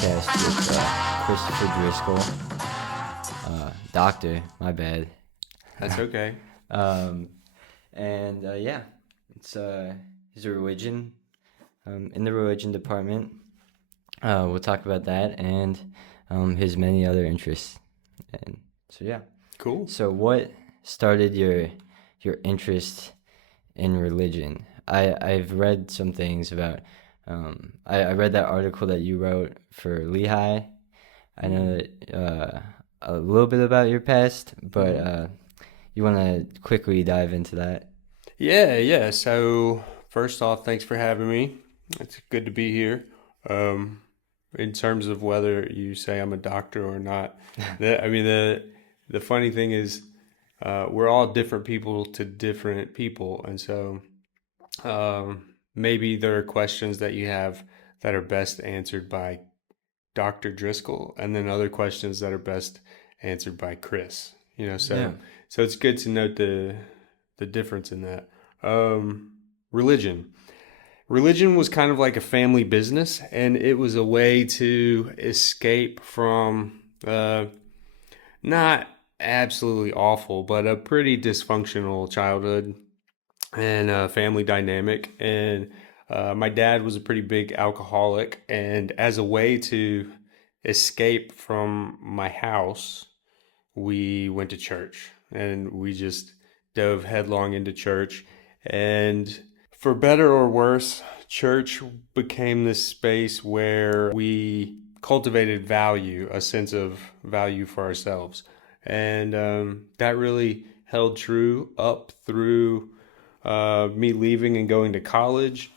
podcast with Christopher Driscoll. Doctor, my bad. That's okay. And yeah, it's his religion. In the religion department, we'll talk about that and his many other interests. And so yeah. Cool. So what started your interest in religion? I've read some things about. I read that article that you wrote for Lehigh. I know that a little bit about your past, but you want to quickly dive into that? Yeah. So first off, thanks for having me. It's good to be here. In terms of whether you say I'm a doctor or not, the funny thing is, we're all different people to different people, and so maybe there are questions that you have that are best answered by Dr. Driscoll, and then other questions that are best answered by Chris. Yeah. So it's good to note the difference in that. Religion. Religion was kind of like a family business, and it was a way to escape from not absolutely awful, but a pretty dysfunctional childhood and family dynamic. And my dad was a pretty big alcoholic, and as a way to escape from my house, we went to church, and we just dove headlong into church. And for better or worse, church became this space where we cultivated value, a sense of value for ourselves. And that really held true up through me leaving and going to college.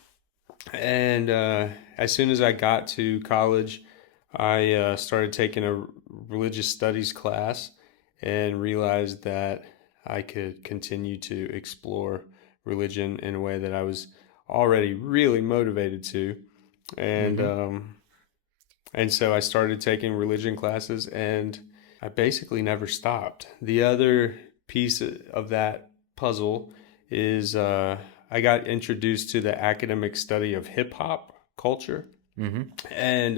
And as soon as I got to college, I started taking a religious studies class and realized that I could continue to explore religion in a way that I was already really motivated to. And and so I started taking religion classes, and I basically never stopped. The other piece of that puzzle is I got introduced to the academic study of hip hop culture. And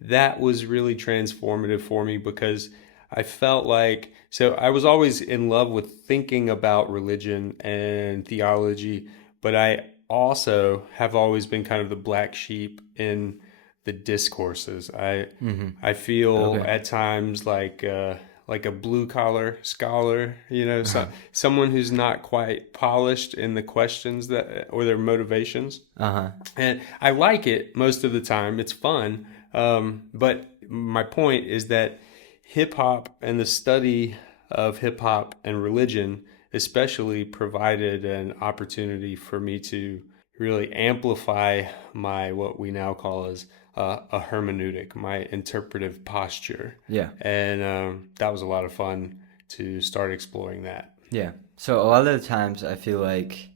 that was really transformative for me because I felt like, so I was always in love with thinking about religion and theology, but I also have always been kind of the black sheep in the discourses. I feel Okay. at times like a blue collar scholar, someone who's not quite polished in the questions that or their motivations. Uh-huh. And I like it most of the time. It's fun. But my point is that hip hop and the study of hip hop and religion especially provided an opportunity for me to really amplify my what we now call as a hermeneutic, my interpretive posture. Yeah. And that was a lot of fun to start exploring that. Yeah. So a lot of the times I feel like,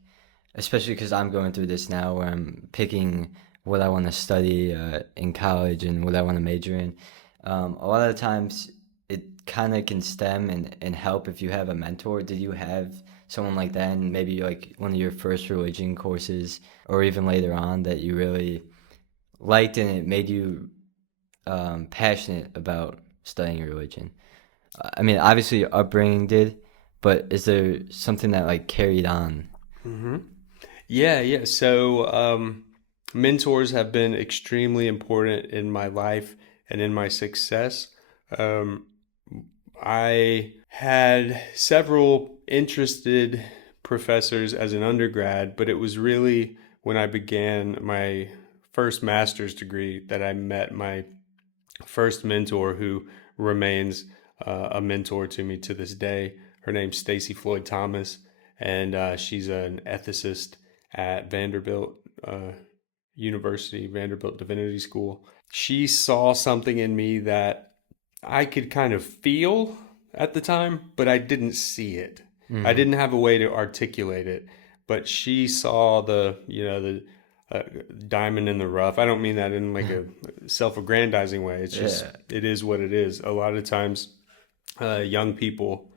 especially because I'm going through this now where I'm picking what I want to study in college and what I want to major in, a lot of the times it kind of can stem and help if you have a mentor. Did you have someone like that and maybe like one of your first religion courses or even later on that you really liked and it made you passionate about studying religion? I mean, obviously your upbringing did, but is there something that like carried on? Yeah. So mentors have been extremely important in my life and in my success. Um, I had several interested professors as an undergrad, but it was really when I began my first master's degree that I met my first mentor who remains a mentor to me to this day. Her name's Stacy Floyd Thomas, and she's an ethicist at Vanderbilt University, Vanderbilt Divinity School. She saw something in me that I could kind of feel at the time, but I didn't see it. I didn't have a way to articulate it, but she saw the diamond in the rough. I don't mean that in like a self-aggrandizing way. It's just, it is what it is. A lot of times, young people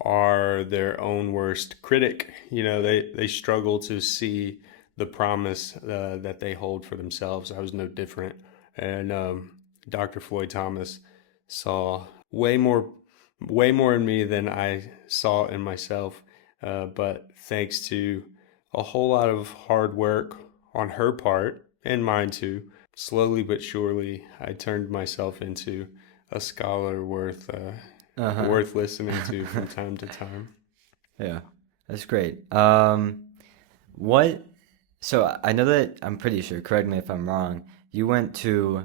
are their own worst critic. They struggle to see the promise that they hold for themselves. I was no different. And Dr. Floyd Thomas saw way more in me than I saw in myself. But thanks to a whole lot of hard work on her part and mine too, slowly but surely, I turned myself into a scholar Uh-huh. worth listening to from time to time. Yeah, that's great. What? So I know that I'm pretty sure. Correct me if I'm wrong. You went to,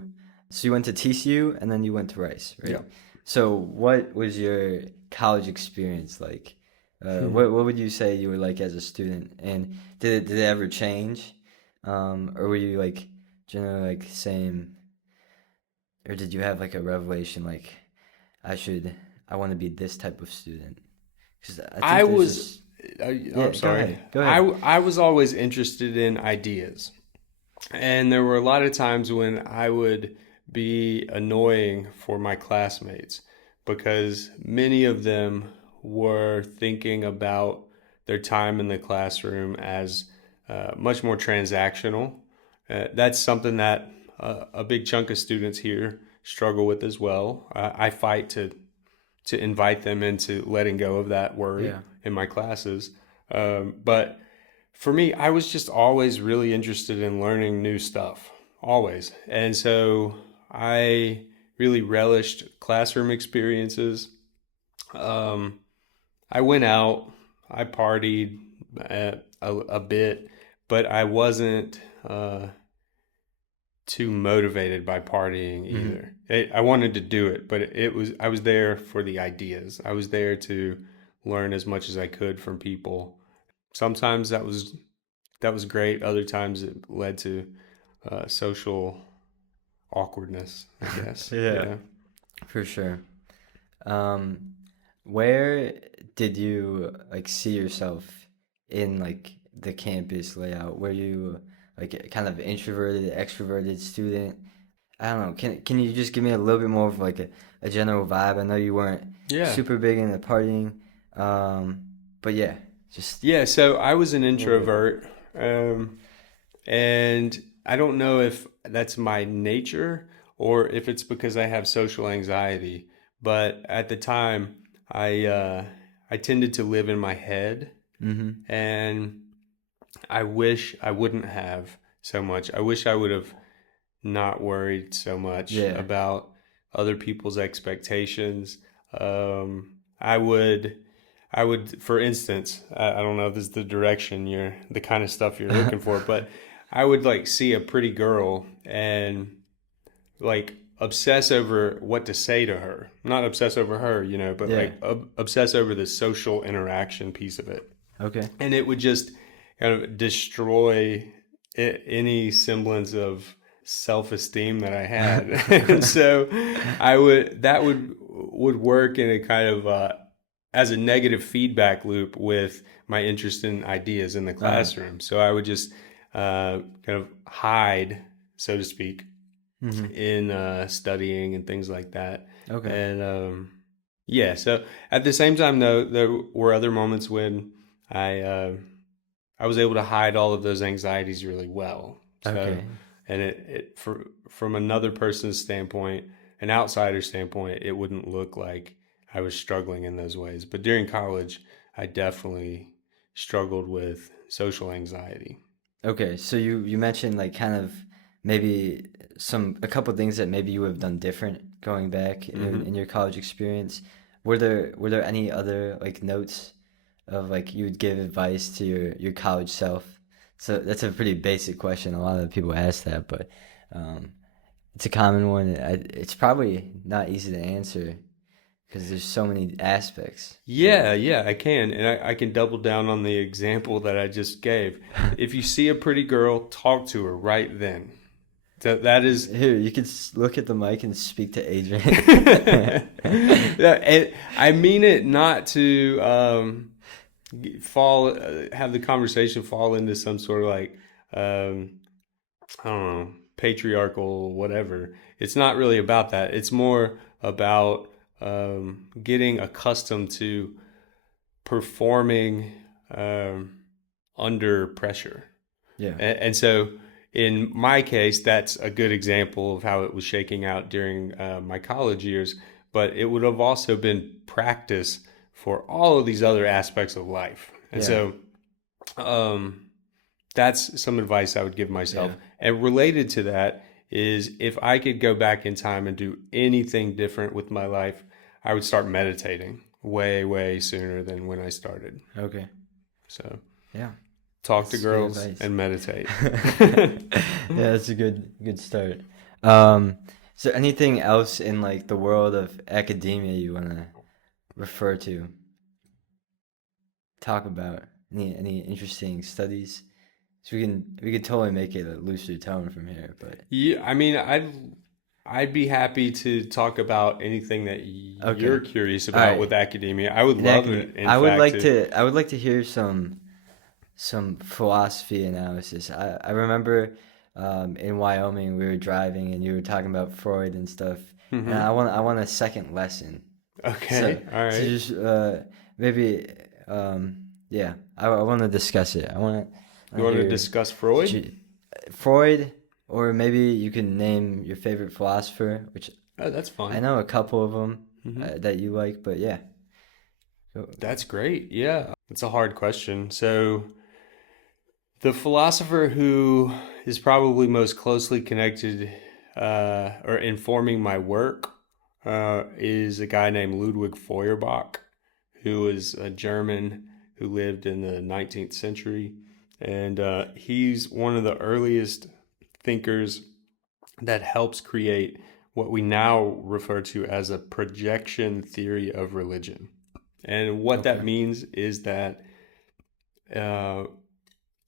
so you went to TCU and then you went to Rice, Yeah. right? So what was your college experience like? What would you say you were like as a student? And did it ever change? Or were you like generally like same? Or did you have like a revelation like I should I want to be this type of student? Because I I think there's was, this. I'm Yeah, go sorry. ahead. Go ahead. I was always interested in ideas. And there were a lot of times when I would be annoying for my classmates because many of them were thinking about their time in the classroom as much more transactional. That's something that a big chunk of students here struggle with as well. I fight to invite them into letting go of that word Yeah. in my classes. But for me, I was just always really interested in learning new stuff, always. And so I really relished classroom experiences. Um, I went out, I partied a bit, but I wasn't too motivated by partying Hmm. either. I wanted to do it, but I was there for the ideas. I was there to learn as much as I could from people. Sometimes that was great. Other times it led to social awkwardness, I guess. Yeah, Yeah. for sure. Um, where did you like see yourself in like the campus layout? Were you like a kind of introverted, extroverted student? I don't know. Can you just give me a little bit more of like a general vibe? I know you weren't Yeah. super big into partying, but yeah, just Yeah. So I was an a little bit. introvert. Um, and I don't know if that's my nature or if it's because I have social anxiety. But at the time, I tended to live in my head, Mm-hmm. and I wish I wouldn't have so much. I wish I would have not worried so much Yeah. about other people's expectations. I would, for instance, I don't know if this is the direction the kind of stuff you're looking for, but I would like see a pretty girl and like obsess over what to say to her. Not obsess over her, but Yeah. like obsess over the social interaction piece of it. Okay. And it would just kind of destroy any semblance of self-esteem that I had. And so that would work in a kind of as a negative feedback loop with my interest in ideas in the Uh-huh. classroom. So I would just kind of hide, so to speak, Mm-hmm. in studying and things like that. Okay. And yeah, so at the same time, though, there were other moments when I uh, I was able to hide all of those anxieties really well. So, Okay. and from another person's standpoint, an outsider standpoint, it wouldn't look like I was struggling in those ways. But during college, I definitely struggled with social anxiety. Okay, so you mentioned like kind of maybe a couple things that maybe you would have done different going back in Hmm. your college experience. Were there any other like notes of like you would give advice to your college self? So that's a pretty basic question. A lot of people ask that, but um, it's a common one. It's probably not easy to answer because there's so many aspects. But Yeah, I can. And I can double down on the example that I just gave. If you see a pretty girl, talk to her right then. That is. here, you could look at the mic and speak to Adrian. I mean it not to have the conversation fall into some sort of like, I don't know, patriarchal whatever. It's not really about that. It's more about getting accustomed to performing um, under pressure. Yeah. And so in my case, that's a good example of how it was shaking out during my college years. But it would have also been practice for all of these other aspects of life. And Yeah. so um, that's some advice I would give Yeah. myself. And related to that is if I could go back in time and do anything different with my life, I would start meditating way, way sooner than when I started. Okay. So Yeah. talk to That's good girls advice. and meditate. Yeah, that's a good start. Um, so anything else in like the world of academia you want to refer to, talk about? Any interesting studies? So we can totally make it a looser tone from here, but Yeah, I mean, I'd be happy to talk about anything that you're okay. curious All about right. with academia. I would In love academia, it, in fact, to. I would like to hear some philosophy analysis. I remember in Wyoming we were driving and you were talking about Freud and stuff, and Hmm. I want a second lesson. So Okay, all so right. just maybe yeah, I want to discuss it. I You want to want to hear discuss Freud? G- Freud, or maybe you can name your favorite philosopher, which Oh, that's I fun. know a couple of them Hmm. that you like, but yeah. So, That's great. Yeah, it's a hard question. So, the philosopher who is probably most closely connected or informing my work is a guy named Ludwig Feuerbach, who was a German who lived in the 19th century. And he's one of the earliest thinkers that helps create what we now refer to as a projection theory of religion. And what that okay. means is that uh,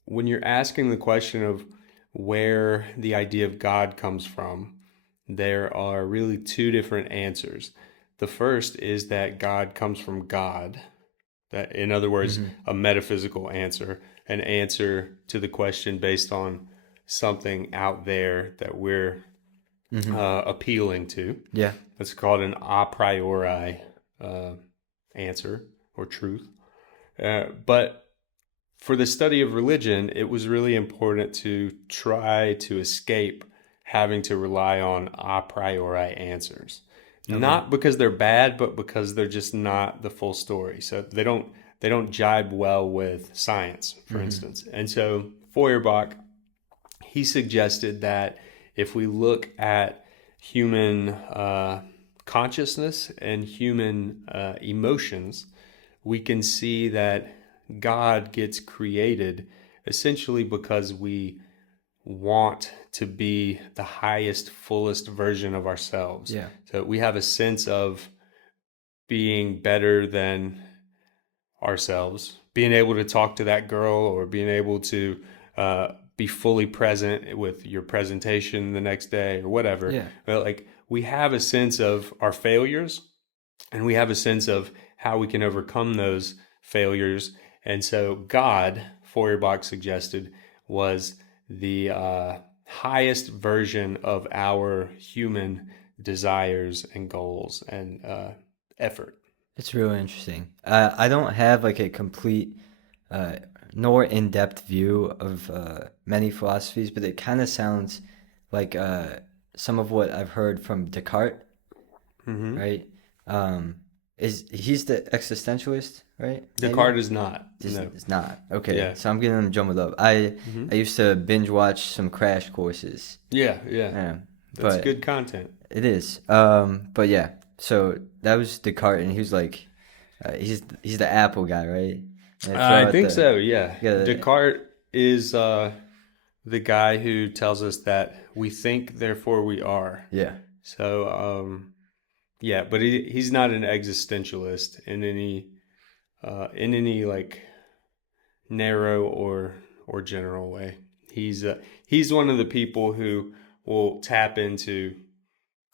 when you're asking the question of where the idea of God comes from, there are really two different answers. The first is that God comes from God, that, in other words, Hmm. a metaphysical answer, an answer to the question based on something out there that we're Hmm. appealing to. Yeah. That's called an a priori uh, answer or truth. But for the study of religion, it was really important to try to escape having to rely on a priori answers. Okay. Not because they're bad, but because they're just not the full story. So they don't jibe well with science, for Hmm. instance. And so Feuerbach, he suggested that if we look at human consciousness and human emotions, we can see that God gets created essentially because we want to be the highest, fullest version of ourselves. Yeah. So we have a sense of being better than ourselves, being able to talk to that girl or being able to be fully present with your presentation the next day or whatever. Yeah. But like we have a sense of our failures and we have a sense of how we can overcome those failures. And so God, Feuerbach suggested, was the highest version of our human desires and goals and effort. It's really interesting. I don't have like a complete uh, nor in-depth view of many philosophies, but it kind of sounds like some of what I've heard from Descartes, Mm-hmm. right? Is he's the existentialist, right? Maybe Descartes is not. just No. it's not okay. Yeah. So I'm getting them jumbled up. I Mm-hmm. I used to binge watch some crash courses, Yeah. Yeah. yeah, That's but good content. it is. But yeah. So that was Descartes, and he was like, he's the Apple guy, right? And they throw I out think the so. Yeah. yeah. Descartes is the guy who tells us that we think, therefore we are. Yeah. So, yeah, but he's not an existentialist in any like narrow or general way. He's one of the people who will tap into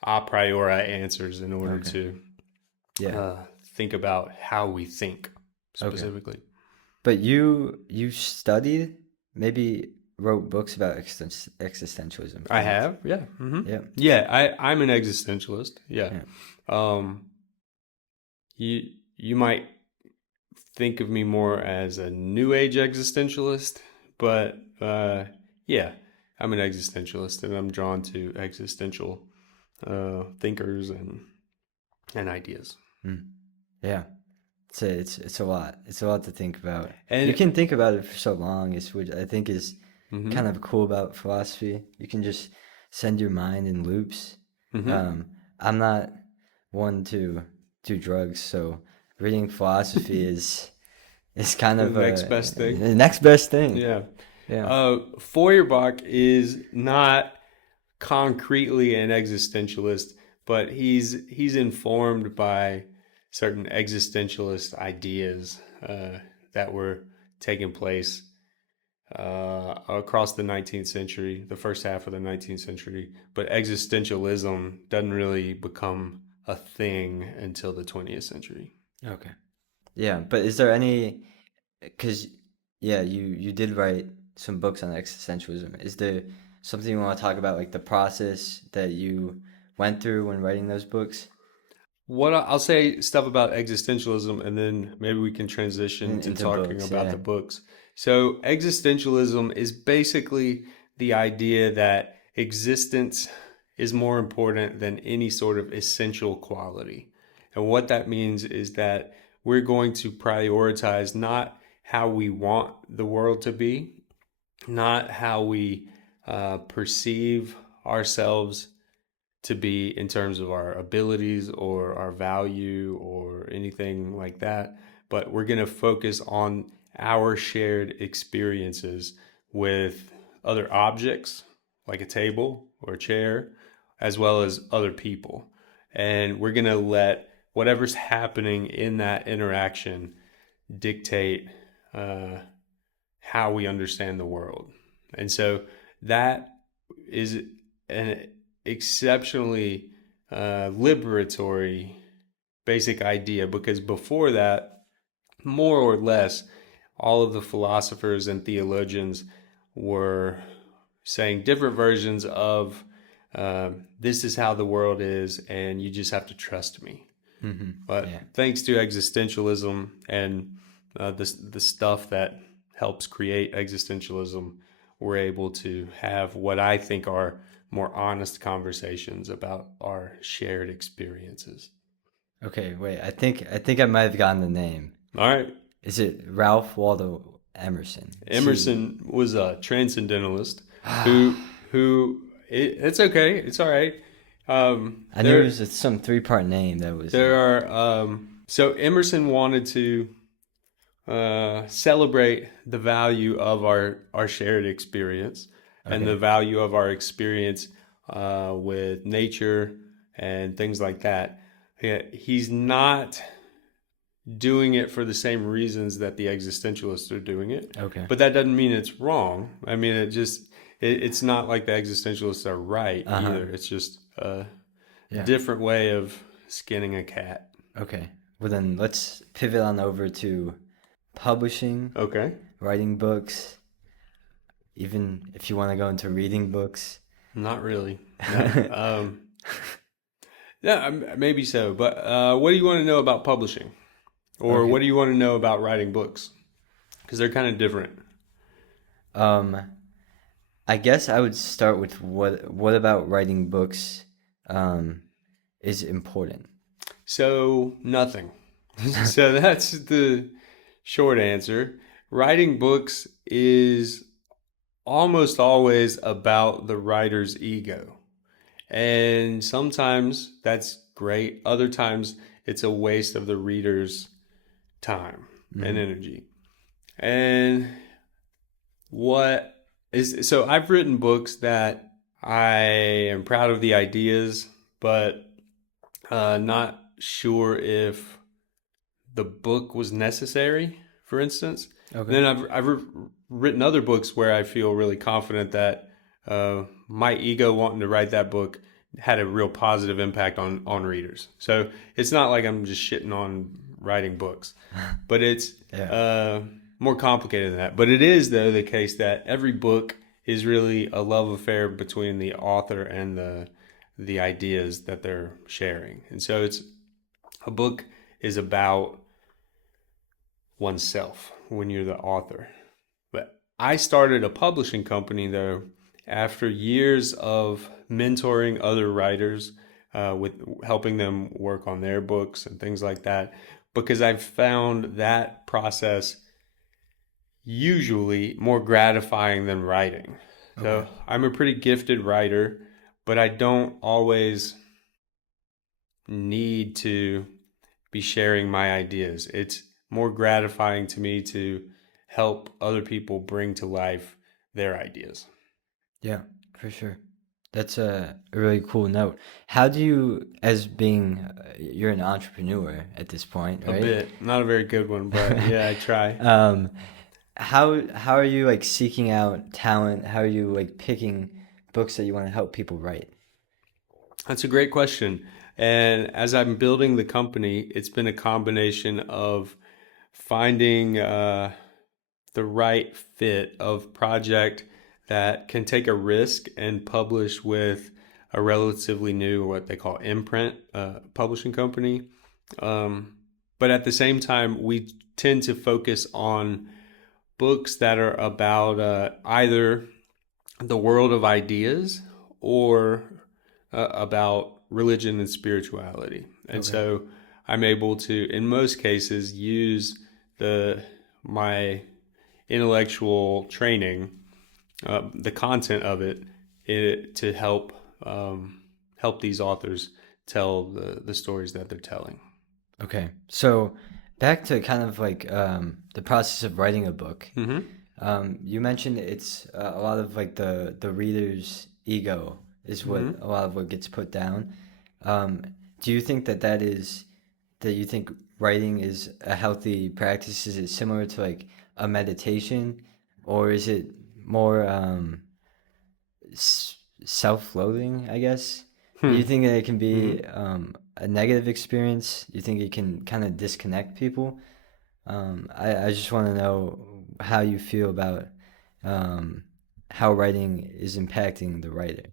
a priori answers in order Okay. to Yeah. uh, think about how we think Okay. specifically. But you studied, maybe wrote books about existentialism, I correct? have, yeah, Yeah. yeah. I'm an existentialist. Yeah, Yeah. um, you might think of me more as a new age existentialist, but yeah, I'm an existentialist, and I'm drawn to existential thinkers and ideas. Mm. Yeah. It's a lot. It's a lot to think about. You And can think about it for so long, is which I think is kind hmm of cool about philosophy. You can just send your mind in loops. hmm Um, I'm not one to do drugs, so reading philosophy is kind the of next best thing. the next best thing. Yeah. Yeah. Feuerbach is not concretely an existentialist, but he's informed by certain existentialist ideas that were taking place across the 19th century, the first half of the 19th century. But existentialism doesn't really become a thing until the 20th century. Okay. Yeah, but is there any, because yeah, you did write some books on existentialism. Is there something you want to talk about, like the process that you went through when writing those books I'll say stuff about existentialism, and then maybe we can transition to into talking books? about Yeah. the books. So, existentialism is basically the idea that existence is more important than any sort of essential quality. And what that means is that we're going to prioritize not how we want the world to be, not how we perceive ourselves to be in terms of our abilities or our value or anything like that, but we're going to focus on our shared experiences with other objects like a table or a chair, as well as other people. And we're going to let whatever's happening in that interaction dictate uh, how we understand the world. And so that is an exceptionally liberatory basic idea, because before that, more or less, all of the philosophers and theologians were saying different versions of this is how the world is, and you just have to trust me. Mm-hmm. But Yeah. thanks to existentialism and the stuff that helps create existentialism, we're able to have what I think are more honest conversations about our shared experiences. Okay, wait. I think I might have gotten the name. All right. Is it Ralph Waldo Emerson? See. Emerson was a transcendentalist it's okay. It's all right. I knew it There was some three-part name that was there are so Emerson wanted to celebrate the value of our shared experience and the okay. value of our experience with nature and things like that. Yeah, he's not doing it for the same reasons that the existentialists are doing it, Okay. but that doesn't mean it's wrong. I mean, it's not like the existentialists are right Uh-huh. either. It's just a Yeah. different way of skinning a cat. Okay. Well then let's pivot on over to publishing, Okay. writing books, even if you want to go into reading books. Not really. No. Yeah, maybe so. But what do you want to know about publishing? Or what Okay. do you want to know about writing books? Because they're kind of different. Um, I guess I would start with what about writing books um is important. So, nothing. So, that's the short answer. Writing books is almost always about the writer's ego. And sometimes that's great. Other times it's a waste of the reader's time and Hmm. energy. And what is so I've written books that I am proud of the ideas, but not sure if the book was necessary, for instance. Okay. Then I've written other books where I feel really confident that my ego wanting to write that book had a real positive impact on readers. So it's not like I'm just shitting on writing books, but it's Yeah. more complicated than that. But it is, though, the case that every book is really a love affair between the author and the ideas that they're sharing. And so it's a book is about oneself when you're the author. But I started a publishing company, though, after years of mentoring other writers, with helping them work on their books and things like that, because I've found that process usually more gratifying than writing. Okay. So I'm a pretty gifted writer, but I don't always need to be sharing my ideas. It's more gratifying to me to help other people bring to life their ideas. Yeah, for sure. That's a really cool note. How do you, as being, you're an entrepreneur at this point, A right? bit, not a very good one, but yeah, I try. um, how are you like seeking out talent? How are you like picking books that you want to help people write? That's a great question. And as I'm building the company, it's been a combination of finding the right fit of project that can take a risk and publish with a relatively new, what they call imprint, publishing company. Um, but at the same time, we tend to focus on books that are about either the world of ideas or about religion and spirituality. And Okay. so I'm able to, in most cases, use the my intellectual training, the content of it to help these authors tell the stories that they're telling. Okay. So back to kind of like the process of writing a book. Mm-hmm. You mentioned it's a lot of like the reader's ego is what Mm-hmm. a lot of what gets put down. Um, do you think that that you think writing is a healthy practice? Is it similar to like a meditation, or is it more self-loathing, I guess? Do you Hmm. think that it can Mm-hmm. be a negative experience? Do you think it can kind of disconnect people? I just want to know how you feel about um, how writing is impacting the writer.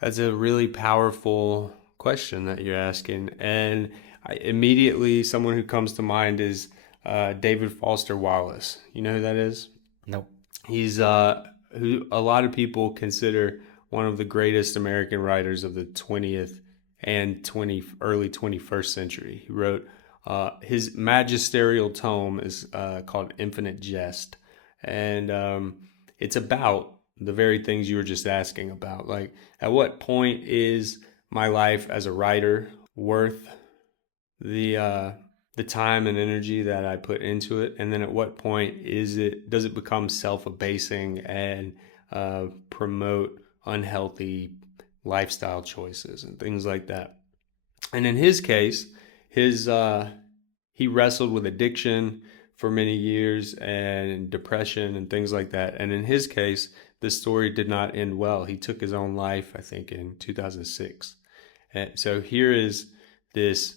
That's a really powerful question that you're asking. And immediately, someone who comes to mind is David Foster Wallace. You know who that is? Nope. He's who a lot of people consider one of the greatest American writers of the 20th and early 21st century. He wrote his magisterial tome is called Infinite Jest, and it's about the very things you were just asking about. Like, at what point is my life as a writer worth the uh, the time and energy that I put into it, and then at what point does it become self-abasing and promote unhealthy lifestyle choices and things like that. And in his case, his he wrestled with addiction for many years and depression and things like that. And in his case, the story did not end well. He took his own life, I think, in 2006. And so here is this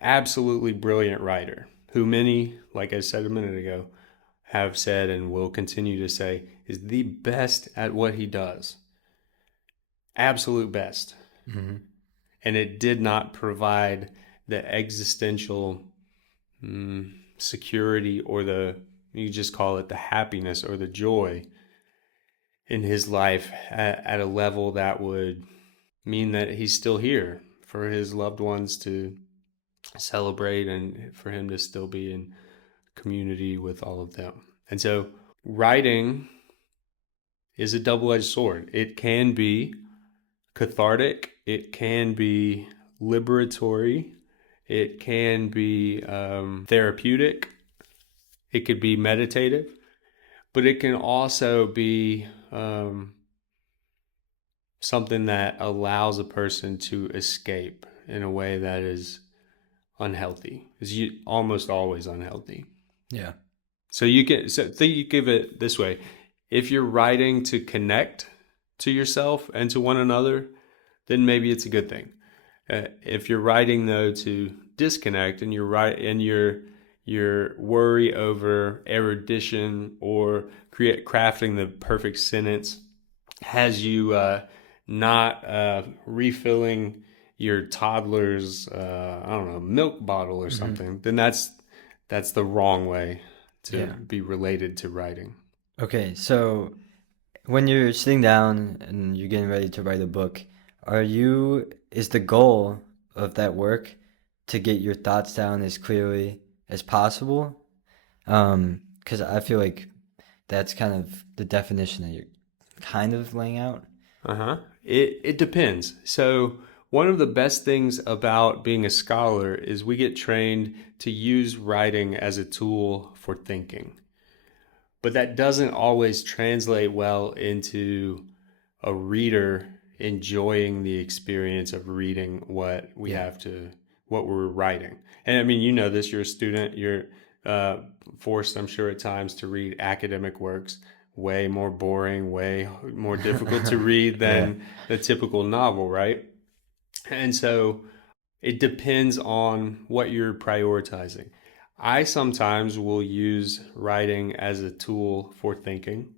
absolutely brilliant writer who many, like I said a minute ago, have said and will continue to say is the best at what he does. Absolute best. Hmm. And it did not provide the existential security or you just call it the happiness or the joy in his life at a level that would mean that he's still here for his loved ones to celebrate and for him to still be in community with all of them. And so writing is a double-edged sword. It can be cathartic, it can be liberatory, it can be therapeutic, it could be meditative, but it can also be something that allows a person to escape in a way that is unhealthy. Is almost always unhealthy. Yeah. So think you give it this way: if you're writing to connect to yourself and to one another, then maybe it's a good thing. If you're writing though to disconnect and your worry over erudition or crafting the perfect sentence has you not refilling your toddler's I don't know, milk bottle or Hmm. something, then that's the wrong way to Yeah. be related to writing. Okay. So when you're sitting down and you're getting ready to write a book, is the goal of that work to get your thoughts down as clearly as possible? 'Cause I feel like that's kind of the definition that you're kind of laying out. Uh-huh. It depends. So one of the best things about being a scholar is we get trained to use writing as a tool for thinking. But that doesn't always translate well into a reader enjoying the experience of reading Yeah. what we're writing. And I mean, you know this, you're a student, you're uh, forced, I'm sure, at times to read academic works, way more boring, way more difficult to read Yeah. than the typical novel, right? And so it depends on what you're prioritizing. I sometimes will use writing as a tool for thinking,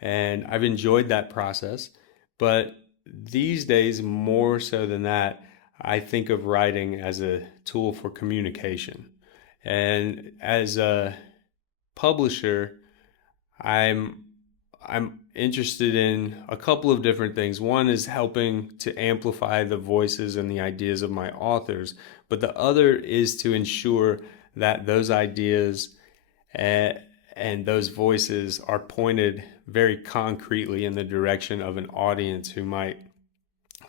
and I've enjoyed that process. But these days, more so than that, I think of writing as a tool for communication. And as a publisher, I'm I'm interested in a couple of different things. One is helping to amplify the voices and the ideas of my authors, but the other is to ensure that those ideas uh, and those voices are pointed very concretely in the direction of an audience who might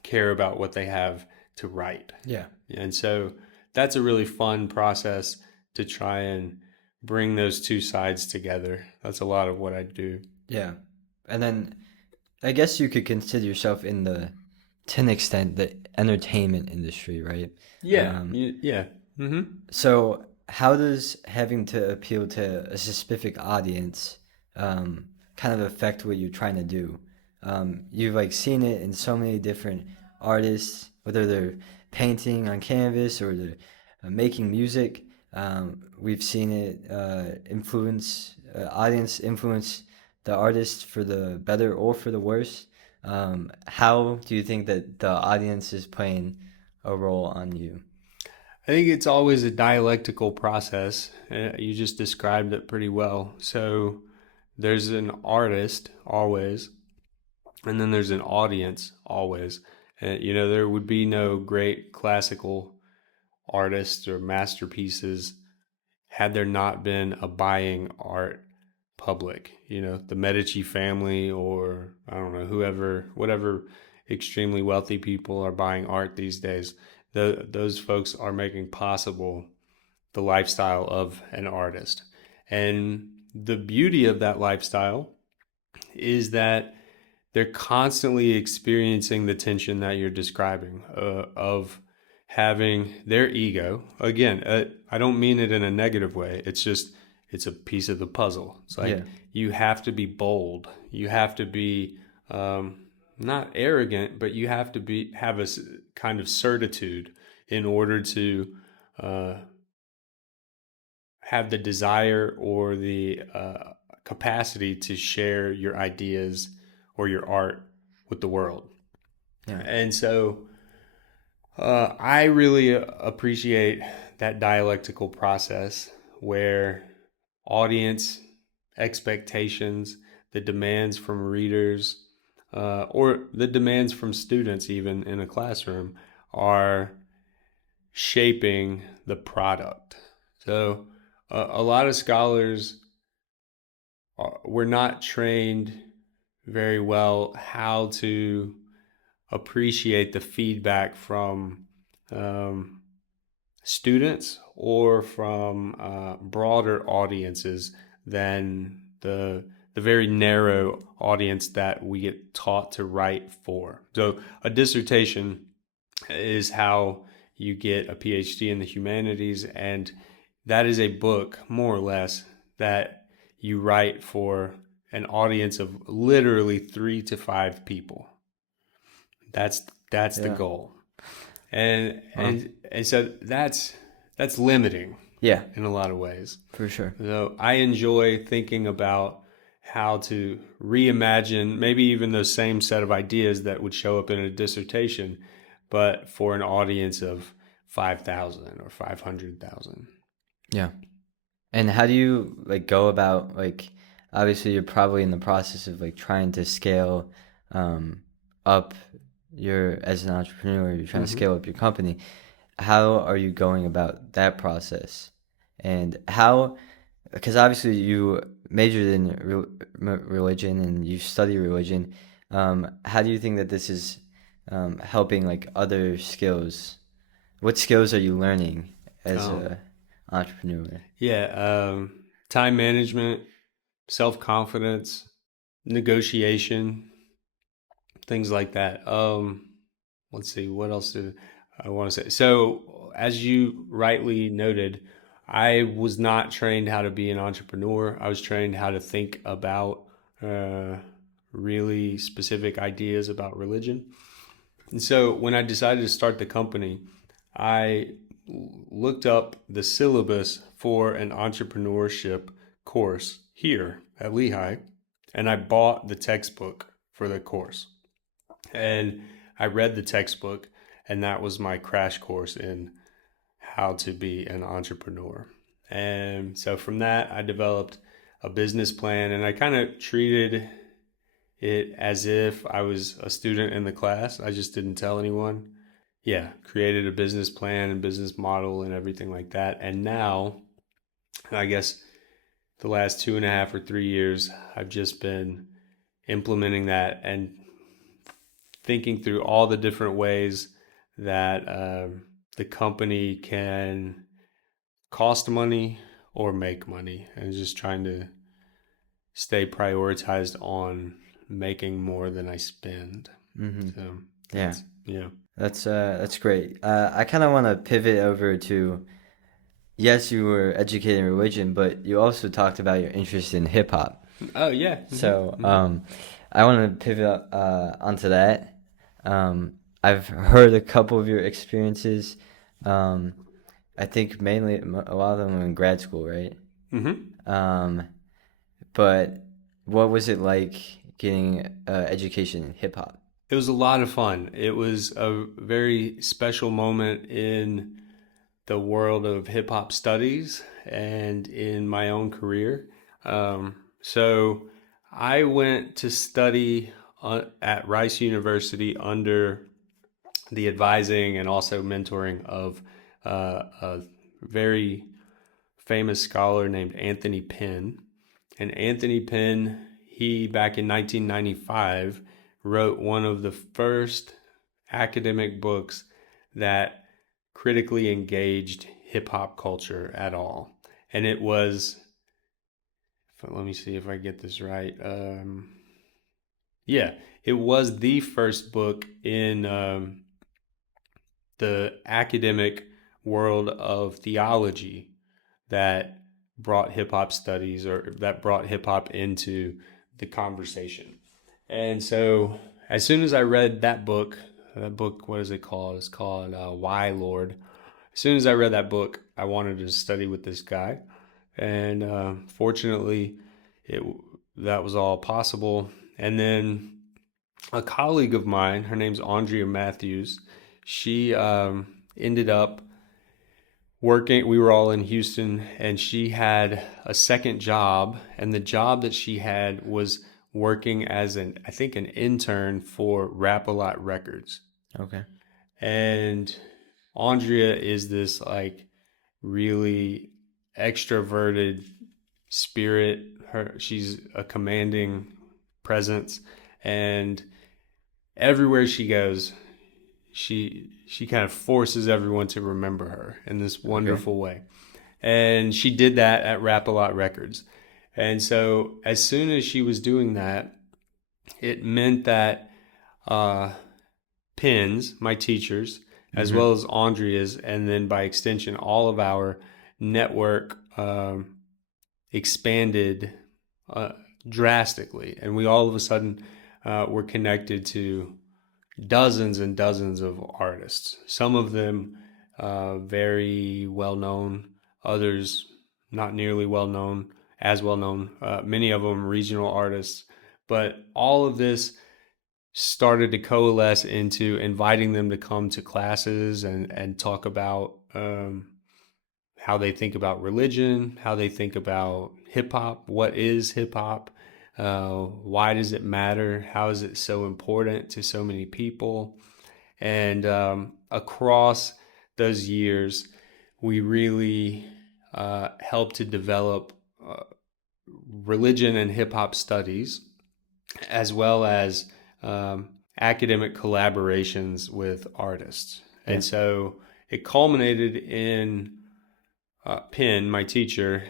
care about what they have to write. Yeah. And so that's a really fun process to try and bring those two sides together. That's a lot of what I do. Yeah. And then I guess you could consider yourself in to an extent, the entertainment industry, right? Yeah, Um, yeah. Mm-hmm. so how does having to appeal to a specific audience kind of affect what you're trying to do? You've like seen it in so many different artists, whether they're painting on canvas or they're making music. We've seen it audience influence the artist for the better or for the worse. How do you think that the audience is playing a role on you? I think it's always a dialectical process. You just described it pretty well. So there's an artist always, and then there's an audience always. There would be no great classical artists or masterpieces had there not been a buying art public. The Medici family, or I don't know, whatever extremely wealthy people are buying art these days, those folks are making possible the lifestyle of an artist. And the beauty of that lifestyle is that they're constantly experiencing the tension that you're describing of having their ego. Again, I don't mean it in a negative way. It's a piece of the puzzle. It's like Yeah. you have to be bold. You have to be not arrogant, but you have to have a kind of certitude in order to uh, have the desire or the capacity to share your ideas or your art with the world. Yeah. And so I really appreciate that dialectical process where audience expectations, the demands from readers, or the demands from students, even in a classroom, are shaping the product. So a lot of scholars were not trained very well how to appreciate the feedback from um, students or from broader audiences than the very narrow audience that we get taught to write for. So a dissertation is how you get a PhD in the humanities, and that is a book, more or less, that you write for an audience of literally 3 to 5 people. That's that's the Yeah. goal, and Well, and so that's limiting yeah, in a lot of ways. for sure. So I enjoy thinking about how to reimagine maybe even those same set of ideas that would show up in a dissertation, but for an audience of 5,000 or 500,000. Yeah. And how do you like go about like obviously you're probably in the process of like trying to scale um, up your as an entrepreneur. You're trying to Hmm. scale up your company. How are you going about that process? And how, because obviously you majored in religion and you study religion. How do you think that this is helping like other skills? What skills are you learning as Um, a entrepreneur? yeah, time management, self confidence, negotiation, things like that. Let's see, what else do I want to say? So, as you rightly noted, I was not trained how to be an entrepreneur. I was trained how to think about uh, really specific ideas about religion. And so, when I decided to start the company, I looked up the syllabus for an entrepreneurship course here at Lehigh, and I bought the textbook for the course. And I read the textbook, and that was my crash course in how to be an entrepreneur. And so from that, I developed a business plan, and I kind of treated it as if I was a student in the class. I just didn't tell anyone. Yeah, created a business plan and business model and everything like that. And now, I guess the last 2.5 or 3 years, I've just been implementing that and thinking through all the different ways that the company can cost money or make money, and just trying to stay prioritized on making more than I spend. Mm-hmm. So Yeah, yeah. that's great. I kind of want to pivot over to yes, you were educated in religion, but you also talked about your interest in hip hop. Oh yeah. Hmm. So Hmm. I want to pivot onto that. I've heard a couple of your experiences. Um, I think mainly a lot of them were in grad school, right? Hmm. Um, but what was it like getting education in hip hop? It was a lot of fun. It was a very special moment in the world of hip hop studies and in my own career. So I went to study at Rice University under the advising and also mentoring of a very famous scholar named Anthony Penn. And Anthony Penn, he back in 1995 wrote one of the first academic books that critically engaged hip hop culture at all. And it was, let me see if I get this right. Yeah, it was the first book in the academic world of theology that brought hip hop studies or that brought hip hop into the conversation. And so, as soon as I read that book, what is it called? It's called Why Lord. As soon as I read that book, I wanted to study with this guy, and fortunately, it that was all possible. And then a colleague of mine, her name's Andrea Matthews, she ended up working. We were all in Houston, and she had a second job, and the job that she had was working as I think an intern for Rap A Lot Records. Okay. And Andrea is this like really extroverted spirit. She's a commanding presence, and everywhere she goes, she kind of forces everyone to remember her in this Okay. wonderful way. And she did that at Rap A Lot Records. And so as soon as she was doing that, it meant that uh, Pins, my teachers, as Mm-hmm. well as Andrea's, and then by extension, all of our network expanded uh, drastically. And we all of a sudden were connected to dozens and dozens of artists. Some of them very well known, others not nearly well known, as well known. Many of them regional artists. But all of this started to coalesce into inviting them to come to classes and talk about how they think about religion, how they think about hip hop, what is hip hop, why does it matter, how is it so important to so many people. And across those years, we really helped to develop religion and hip hop studies, as well as academic collaborations with artists. Yeah. And so it culminated in Penn, my teacher,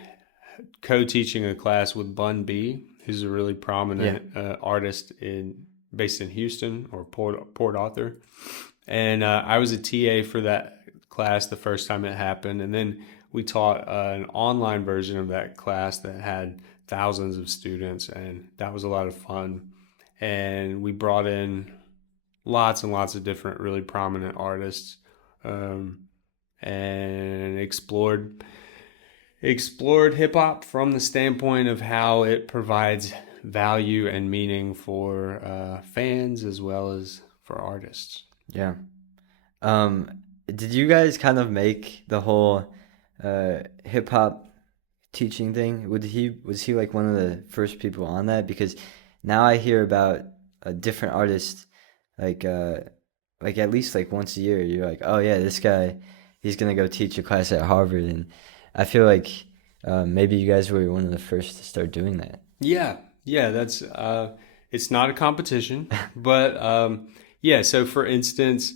co-teaching a class with Bun B, who's a really Yeah. prominent artist based in Houston, or Port Arthur. And I was a TA for that class the first time it happened. And then we taught an online version of that class that had thousands of students, and that was a lot of fun. And we brought in lots and lots of different really prominent artists, um, and explored hip hop from the standpoint of how it provides value and meaning for fans as well as for artists. Yeah. Um, did you guys kind of make the whole hip hop teaching thing? Was he like one of the first people on that? Because now I hear about a different artist, like like at least like once a year. You're like, oh yeah, this guy, he's gonna go teach a class at Harvard, and I feel like maybe you guys were one of the first to start doing that. Yeah, yeah, that's it's not a competition, but yeah. So, for instance,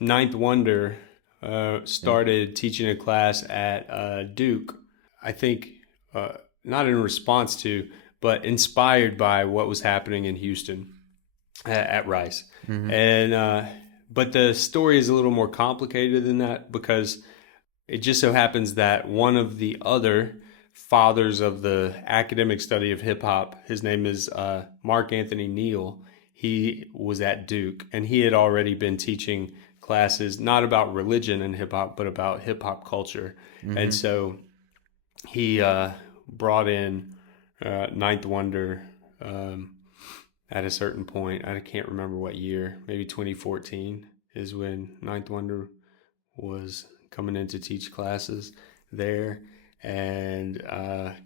Ninth Wonder Yeah. started teaching a class at Duke. I think uh, not in response to, but inspired by what was happening in Houston at Rice. Mm-hmm. And but the story is a little more complicated than that, because it just so happens that one of the other fathers of the academic study of hip hop, his name is Mark Anthony Neal. He was at Duke, and he had already been teaching classes not about religion and hip hop, but about hip hop culture. And Mm-hmm. so he brought in Ninth Wonder um, at a certain point. I can't remember what year, maybe 2014 is when Ninth Wonder was coming in to teach classes there. And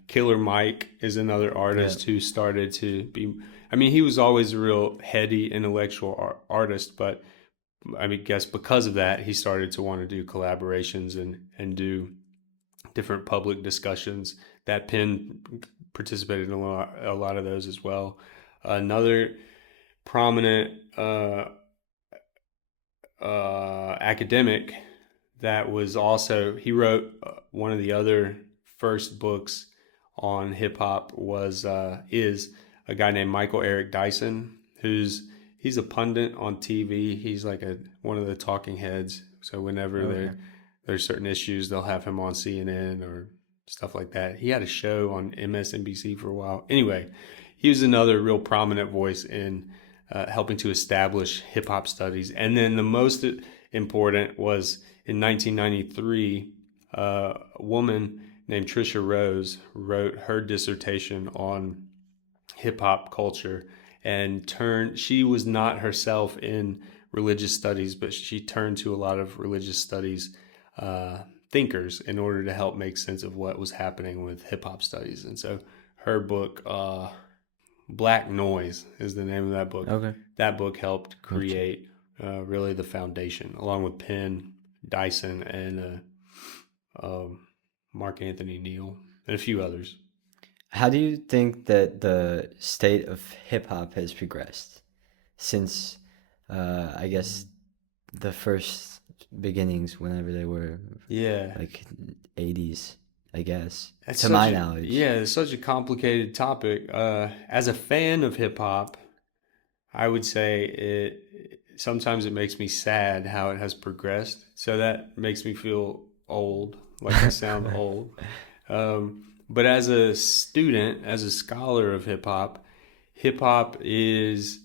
Killer Mike is another Yeah. artist who started to be. I mean, he was always a real heady intellectual artist, but I mean, guess because of that, he started to want to do collaborations and do different public discussions. That Penn participated in a lot of those as well. Another prominent academic that was also, he wrote one of the other first books on hip hop was is a guy named Michael Eric Dyson, he's a pundit on TV. He's like one of the talking heads. So whenever Okay. there's certain issues, they'll have him on CNN or stuff like that. He had a show on MSNBC for a while. Anyway, he was another real prominent voice in helping to establish hip hop studies. And then the most important was in 1993, a woman named Trisha Rose wrote her dissertation on hip hop culture, and she was not herself in religious studies, but she turned to a lot of religious studies uh, thinkers in order to help make sense of what was happening with hip hop studies. And so her book, Black Noise is the name of that book. Okay. That book helped Gotcha. create really the foundation, along with Penn, Dyson, and Mark Anthony Neal, and a few others. How do you think that the state of hip hop has progressed since, I guess, the first beginnings, whenever they were Yeah, like 80s, I guess, that's to such my a knowledge. yeah, it's such a complicated topic. As a fan of hip hop, I would say sometimes it makes me sad how it has progressed. So that makes me feel old, like I sound old. But as a student, as a scholar of hip hop is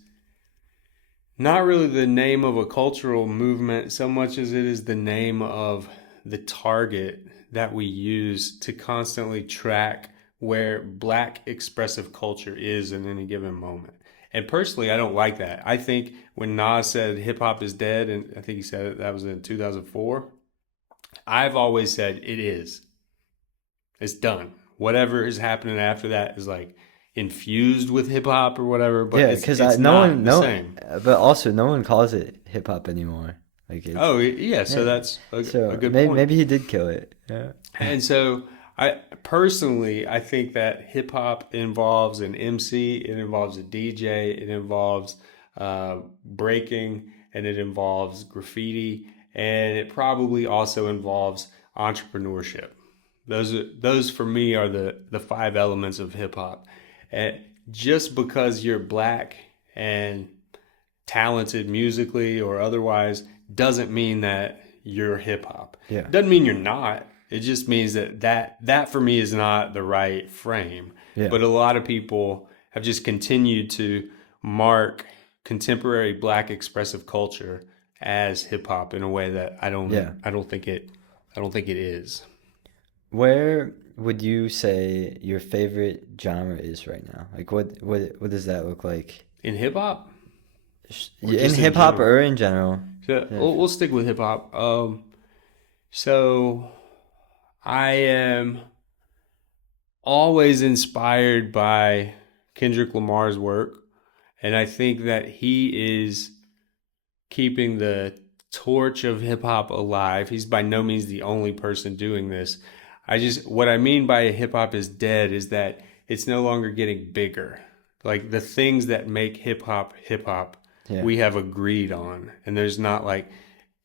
not really the name of a cultural movement so much as it is the name of the target that we use to constantly track where black expressive culture is in any given moment. And personally, I don't like that. I think when Nas said hip hop is dead, and I think he said it, that was in 2004, I've always said it is. It's done. Whatever is happening after that is like infused with hip hop or whatever, but Yeah, it's because it's no not one, the no, same. but also no one calls it hip hop anymore. Like it's Oh yeah, so yeah. that's a So good point. maybe he did kill it. Yeah. And so I personally I think that hip hop involves an MC, it involves a DJ, it involves breaking, and it involves graffiti, and it probably also involves entrepreneurship. Those for me are the five elements of hip hop. And just because you're black and talented musically or otherwise doesn't mean that you're hip hop. Yeah. Doesn't mean you're not. It just means that for me is not the right frame. Yeah. But a lot of people have just continued to mark contemporary black expressive culture as hip hop in a way that Yeah. I don't think it is. Where would you say your favorite genre is right now? Like what does that look like? In hip hop or In just in hip hop general? or in general? So Yeah. we'll stick with hip hop. So I am always inspired by Kendrick Lamar's work, and I think that he is keeping the torch of hip hop alive. He's by no means the only person doing this. What I mean by hip hop is dead is that it's no longer getting bigger. Like the things that make hip hop, Yeah. we have agreed on. And there's not like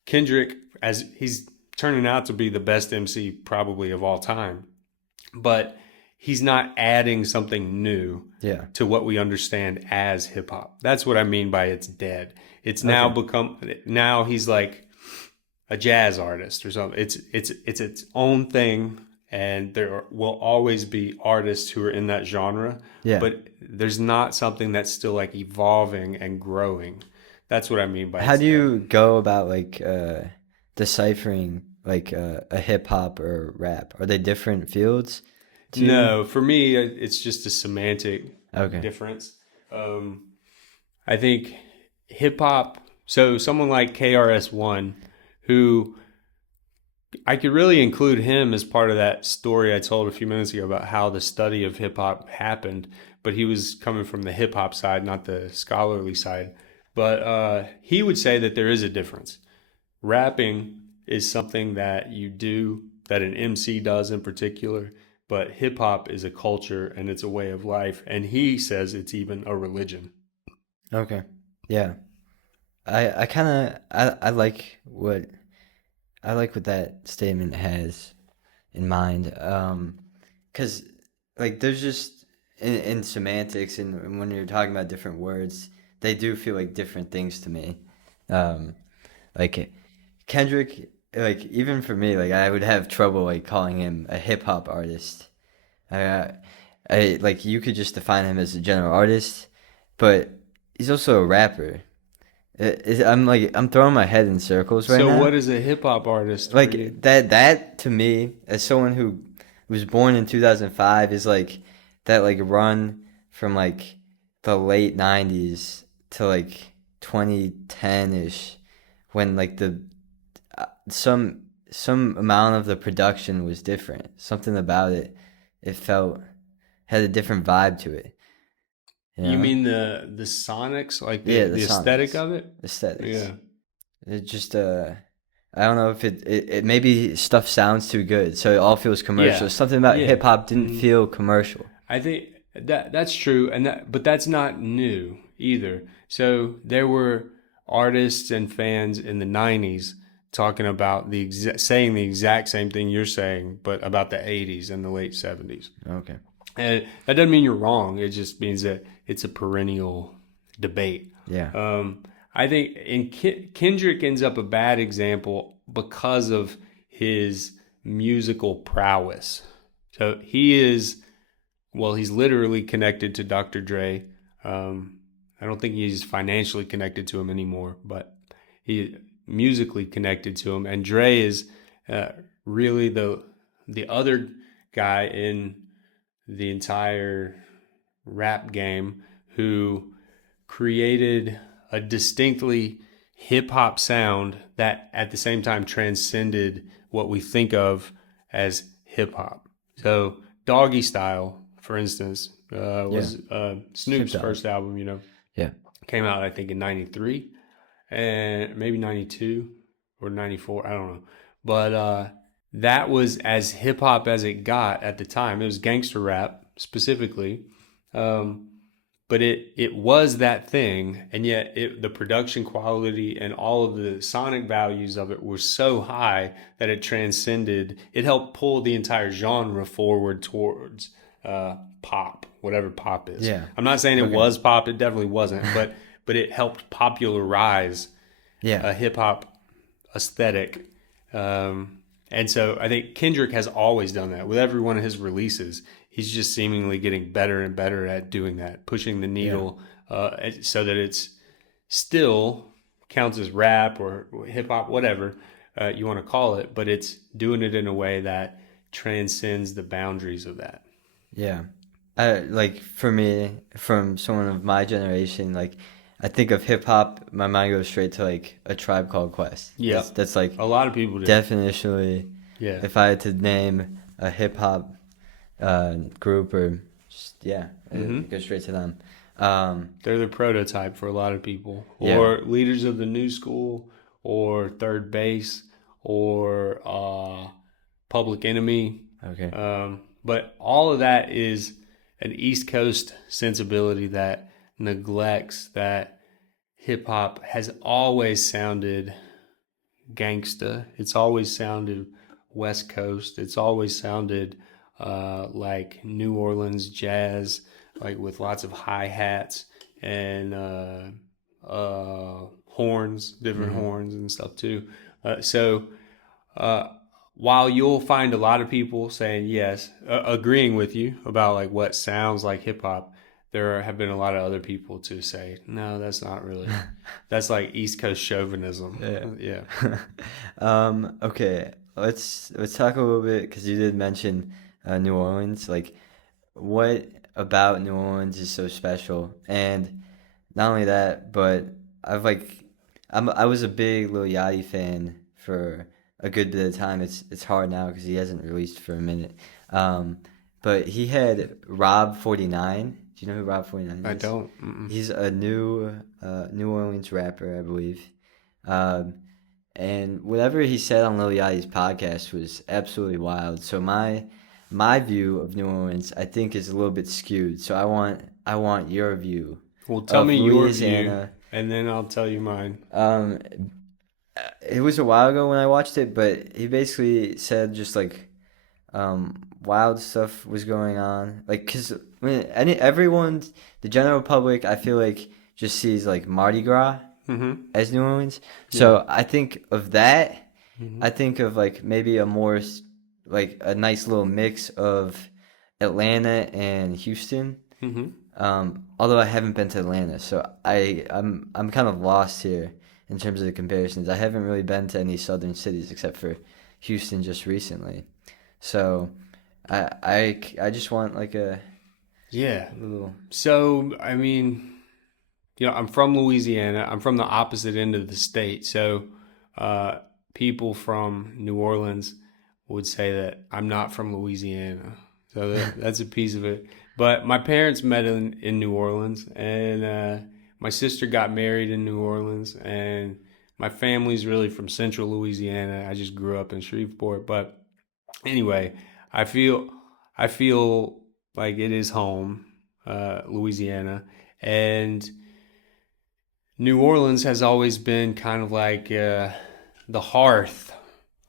Kendrick, as he's turning out to be the best MC probably of all time, but he's not adding something new Yeah. to what we understand as hip hop. That's what I mean by it's dead. It's now Okay. become now he's like a jazz artist or something. It's its own thing, and will always be artists who are in that genre, Yeah. but there's not something that's still like evolving and growing. That's what I mean by How it's do dead. you go about like deciphering like a hip hop or rap? Are they different fields to you? No, for me, it's just a semantic Okay. difference. I think hip hop. So someone like KRS-One, who I could really include him as part of that story I told a few minutes ago about how the study of hip hop happened, but he was coming from the hip hop side, not the scholarly side. But he would say that there is a difference. Rapping is something that you do, that an MC does in particular, but hip hop is a culture and it's a way of life. And he says it's even a religion. Okay. Yeah. I kind of I like what that statement has in mind. 'Cause like there's just in semantics and when you're talking about different words, they do feel like different things to me. Um, like Kendrick, like even for me, like I would have trouble like calling him a hip hop artist. I, I like you could just define him as a general artist, but he's also a rapper. I'm throwing my head in circles right So, now. what is a hip hop artist for you? Like that to me, as someone who was born in 2005, is like that like run from like the late 90s to like 2010 ish, when like the some amount of the production was different. Something about it, it felt had a different vibe to it. You You know? mean the sonics, like Yeah, the the aesthetic sonics, of it? aesthetics. Yeah. It just I don't know if it maybe stuff sounds too good, so it all feels commercial. Yeah. Something about Yeah. hip hop didn't Mhm. feel commercial. I think that's true, and but that's not new either. So there were artists and fans in the '90s talking about saying the exact same thing you're saying, but about the '80s and the late '70s. Okay. And that doesn't mean you're wrong. It just means that it's a perennial debate. Yeah. Um, I think Kendrick ends up a bad example because of his musical prowess. So he's literally connected to Dr. Dre. I don't think he's financially connected to him anymore, but he musically connected to him. And Dre is uh, really the other guy in the entire rap game who created a distinctly hip hop sound that at the same time transcended what we think of as hip hop. So Doggy Style, for instance, Yeah. was Snoop Snoop's Dogg. first album. Yeah. Came out I think in '93 and maybe '92 or '94. I don't know, but that was as hip hop as it got at the time. It was gangster rap specifically. Um, but it was that thing, and yet the production quality and all of the sonic values of it were so high that it transcended. It helped pull the entire genre forward towards pop, whatever pop is. Yeah. I'm not saying it Okay. was pop; it definitely wasn't, but it helped popularize Yeah. a hip hop aesthetic. Um, and so I think Kendrick has always done that with every one of his releases. He's just seemingly getting better and better at doing that, pushing the Yeah. needle so that it's still counts as rap or hip hop, whatever you want to call it, but it's doing it in a way that transcends the boundaries of that. Yeah. Like for me, from someone of my generation, like I think of hip hop, my mind goes straight to like a Tribe Called Quest. Yeah, That's like a lot of people do. definitionally, Yeah. if I had to name a hip hop group or just, yeah, Mm-hmm. it goes straight to them. Um, They're the prototype for a lot of people, yeah. or leaders of the new school, or third base, or public enemy. Okay. But all of that is an East Coast sensibility that neglects that hip hop has always sounded gangsta. It's always sounded West Coast. It's always sounded like New Orleans jazz, like with lots of hi hats and horns, different Hmm. horns and stuff too. So uh, while you'll find a lot of people saying yes, agreeing with you about like what sounds like hip hop, there have been a lot of other people to say no, that's not really. That's like East Coast chauvinism. Yeah. Yeah. Okay. Let's talk a little bit because you did mention New Orleans. Like, what about New Orleans is so special? And not only that, but I've like I was a big Lil Yachty fan for a good bit of time. It's hard now because he hasn't released for a minute. Um, but he had Rob 49. Do you know who Rob 49 I is? don't. Mm-mm. He's a new New Orleans rapper, I believe. Um, and whatever he said on Lil Yachty's podcast was absolutely wild. So my view of New Orleans, I think, is a little bit skewed. So I want your view Well, tell of me your view, Louisiana. and then I'll tell you mine. Um, it was a while ago when I watched it, but he basically said just like wild stuff was going on. Like, cause when everyone, the general public, I feel like just sees like Mardi Gras Mm-hmm. as New Orleans. Yeah. So I think of that. Mm-hmm. I think of like maybe a more like a nice little mix of Atlanta and Houston. Mm-hmm. Although I haven't been to Atlanta, so I'm kind of lost here in terms of the comparisons. I haven't really been to any southern cities except for Houston just recently. So I just want like a Yeah. little So, I mean, I'm from Louisiana. I'm from the opposite end of the state. So, uh, people from New Orleans would say that I'm not from Louisiana. So that's a piece of it. But my parents met in New Orleans, and my sister got married in New Orleans, and my family's really from Central Louisiana. I just grew up in Shreveport, but anyway, I feel I feel like it is home, Louisiana, and New Orleans has always been kind of like the hearth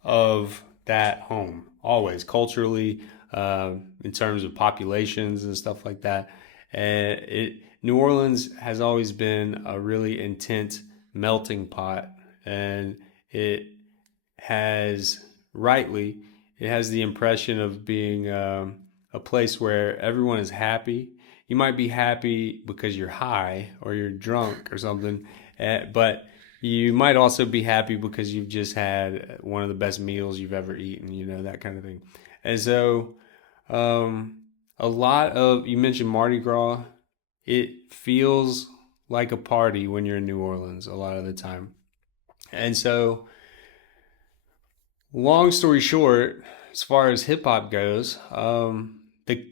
of that home, always culturally, in terms of populations and stuff like that. And New Orleans has always been a really intense melting pot, and it has rightly it has the impression of being a place where everyone is happy. You might be happy because you're high or you're drunk or something, but you might also be happy because you've just had one of the best meals you've ever eaten, that kind of thing. And so, a lot of you mentioned Mardi Gras. It feels like a party when you're in New Orleans a lot of the time. And so, long story short, as far as hip hop goes, the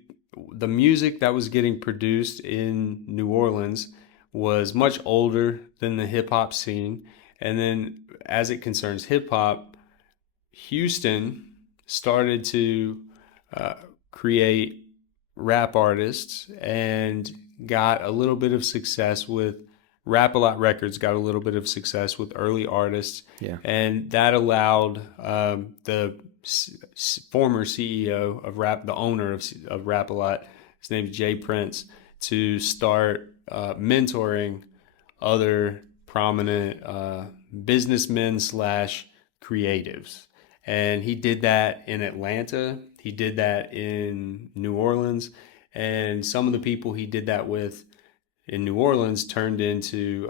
the music that was getting produced in New Orleans was much older than the hip hop scene. And then, as it concerns hip hop, Houston started to uh, create rap artists and got a little bit of success with Rap A Lot Records, got a little bit of success with early artists, Yeah. and that allowed the former CEO of Rap, the owner of Rap A Lot, his name is Jay Prince, to start mentoring other prominent businessmen slash creatives. And he did that in Atlanta. He did that in New Orleans. And some of the people he did that with in New Orleans turned into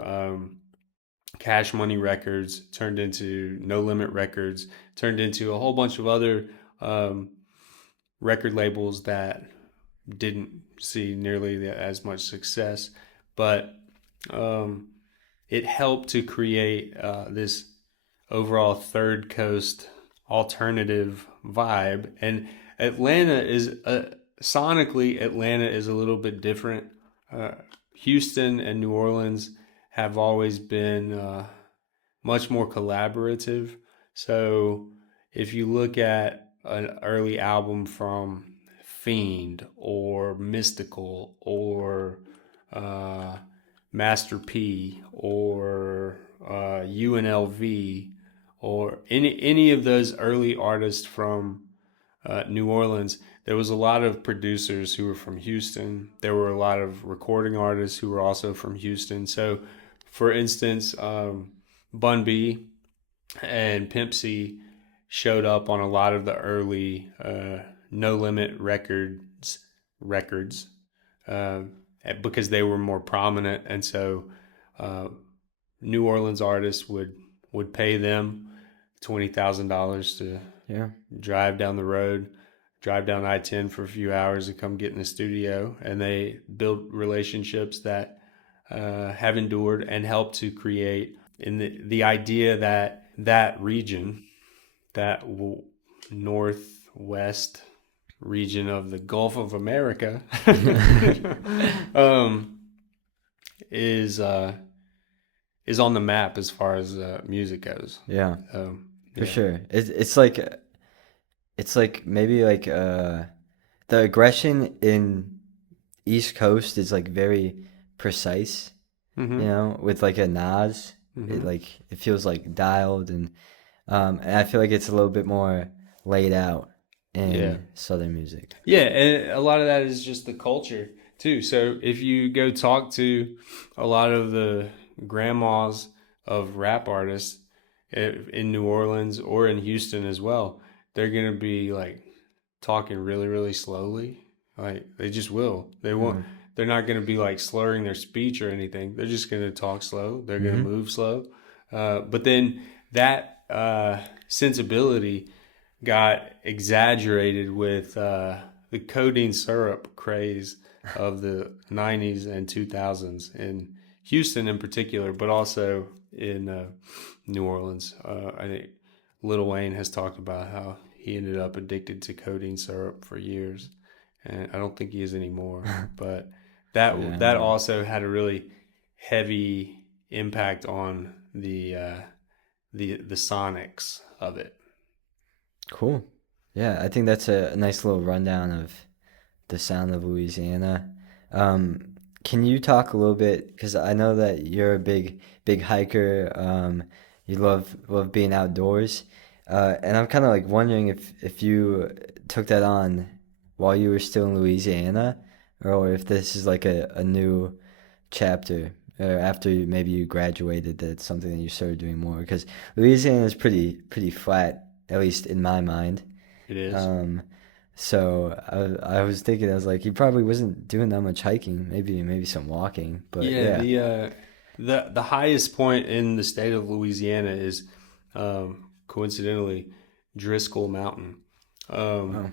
Cash Money Records, turned into No Limit Records, turned into a whole bunch of other um, record labels that didn't see nearly as much success. But um, it helped to create this overall third coast alternative vibe. And Atlanta is sonically, Atlanta is a little bit different. Houston and New Orleans have always been much more collaborative. So if you look at an early album from Fiend or Mystical or uh, Master P or UNLV or any of those early artists from New Orleans, there was a lot of producers who were from Houston. There were a lot of recording artists who were also from Houston. So, for instance, Bun B and Pimp C showed up on a lot of the early No Limit records uh, because they were more prominent, and so uh, New Orleans artists would pay them $20,000 to Yeah. drive down the road, drive down I-10 for a few hours and come get in the studio. And they build relationships that have endured and help to create in the idea that that region, that northwest region of the Gulf of America, um, is on the map as far as music goes. Yeah, for Yeah. sure. It's like maybe like the aggression in East Coast is like very precise, Mm-hmm. with like a Nas. Mm-hmm. It feels like dialed, and I feel like it's a little bit more laid out Yeah. in Southern music. Yeah, and a lot of that is just the culture too. So if you go talk to a lot of the grandmas of rap artists in New Orleans or in Houston as well, they're gonna be like talking really, really slowly. Like they just will. They won't. Mm. They're not gonna be like slurring their speech or anything. They're just gonna talk slow. They're gonna Mm-hmm. move slow. But then that sensibility got exaggerated with the codeine syrup craze of the 90s and 2000s in Houston in particular, but also in New Orleans. I think Lil Wayne has talked about how he ended up addicted to codeine syrup for years, and I don't think he is anymore. But Yeah, that man. also had a really heavy impact on the sonics of it. Cool. Yeah, I think that's a nice little rundown of the sound of Louisiana. Can you talk a little bit? Because I know that you're a big hiker. You love being outdoors, and I'm kind of like wondering if you took that on while you were still in Louisiana, or if this is like a new chapter, or after maybe you graduated, that's something that you started doing more. Because Louisiana is pretty flat, at least in my mind. It is. Um, so I was thinking, I was like, he probably wasn't doing that much hiking. Maybe some walking, but Yeah, yeah. the highest point in the state of Louisiana is coincidentally Driscoll Mountain. Um, Wow.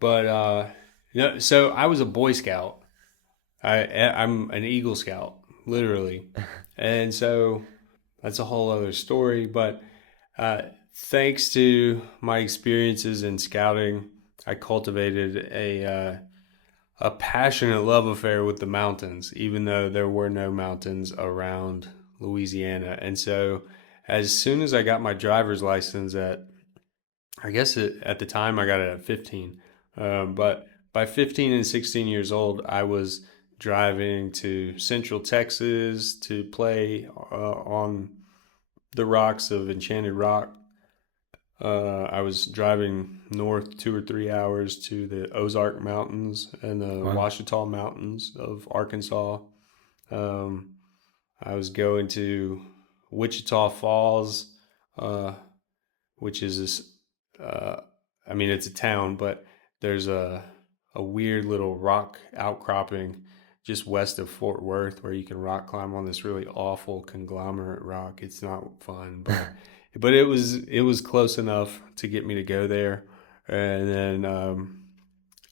but so I was a Boy Scout. I'm an Eagle Scout, literally, and so that's a whole other story. But uh, thanks to my experiences in scouting, I cultivated a passionate love affair with the mountains, even though there were no mountains around Louisiana. And so, as soon as I got my driver's license at the time I got it at 15, but by 15 and 16 years old, I was driving to Central Texas to play on the rocks of Enchanted Rock. I was driving north 2 or 3 hours to the Ozark Mountains and the Wow. Ouachita Mountains of Arkansas. Um, I was going to Wichita Falls, uh, which is this. Uh, I mean, it's a town, but there's a weird little rock outcropping just west of Fort Worth where you can rock climb on this really awful conglomerate rock. It's not fun, but it was close enough to get me to go there. And then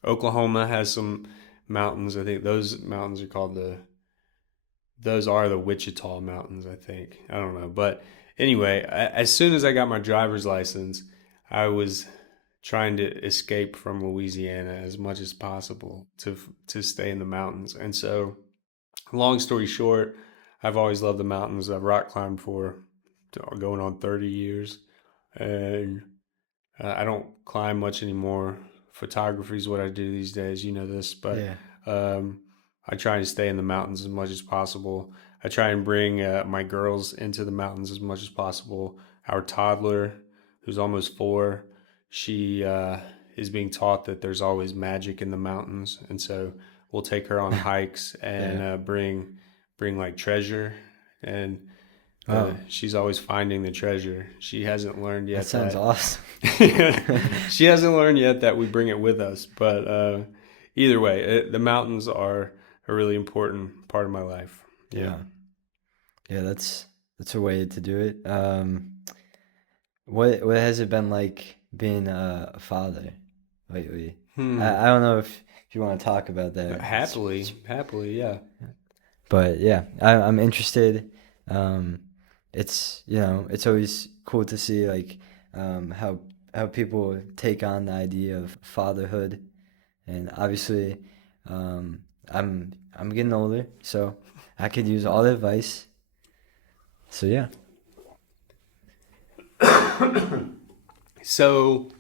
Oklahoma has some mountains. I think those are the Wichita Mountains, I think. I don't know. But anyway, as soon as I got my driver's license, I was trying to escape from Louisiana as much as possible to stay in the mountains. And so, long story short, I've always loved the mountains. I've rock climbed for going on 30 years. And I don't climb much anymore. Photography is what I do these days. You know this, but Yeah. um, I try to stay in the mountains as much as possible. I try and bring my girls into the mountains as much as possible. Our toddler, who's almost 4, she is being taught that there's always magic in the mountains, and so we'll take her on hikes and Yeah. bring like treasure, and Oh, she's always finding the treasure. She hasn't learned that yet sounds that awesome. she hasn't learned yet that we bring it with us. But either way, the mountains are a really important part of my life. Yeah. Yeah. Yeah, that's a way to do it. What has it been like being a father lately? I Hmm. don't know if you want to talk about that. Happily, yeah. But yeah, I'm interested. Um, it's it's always cool to see like how people take on the idea of fatherhood, and obviously, I'm getting older, so I could use all the advice. So yeah, So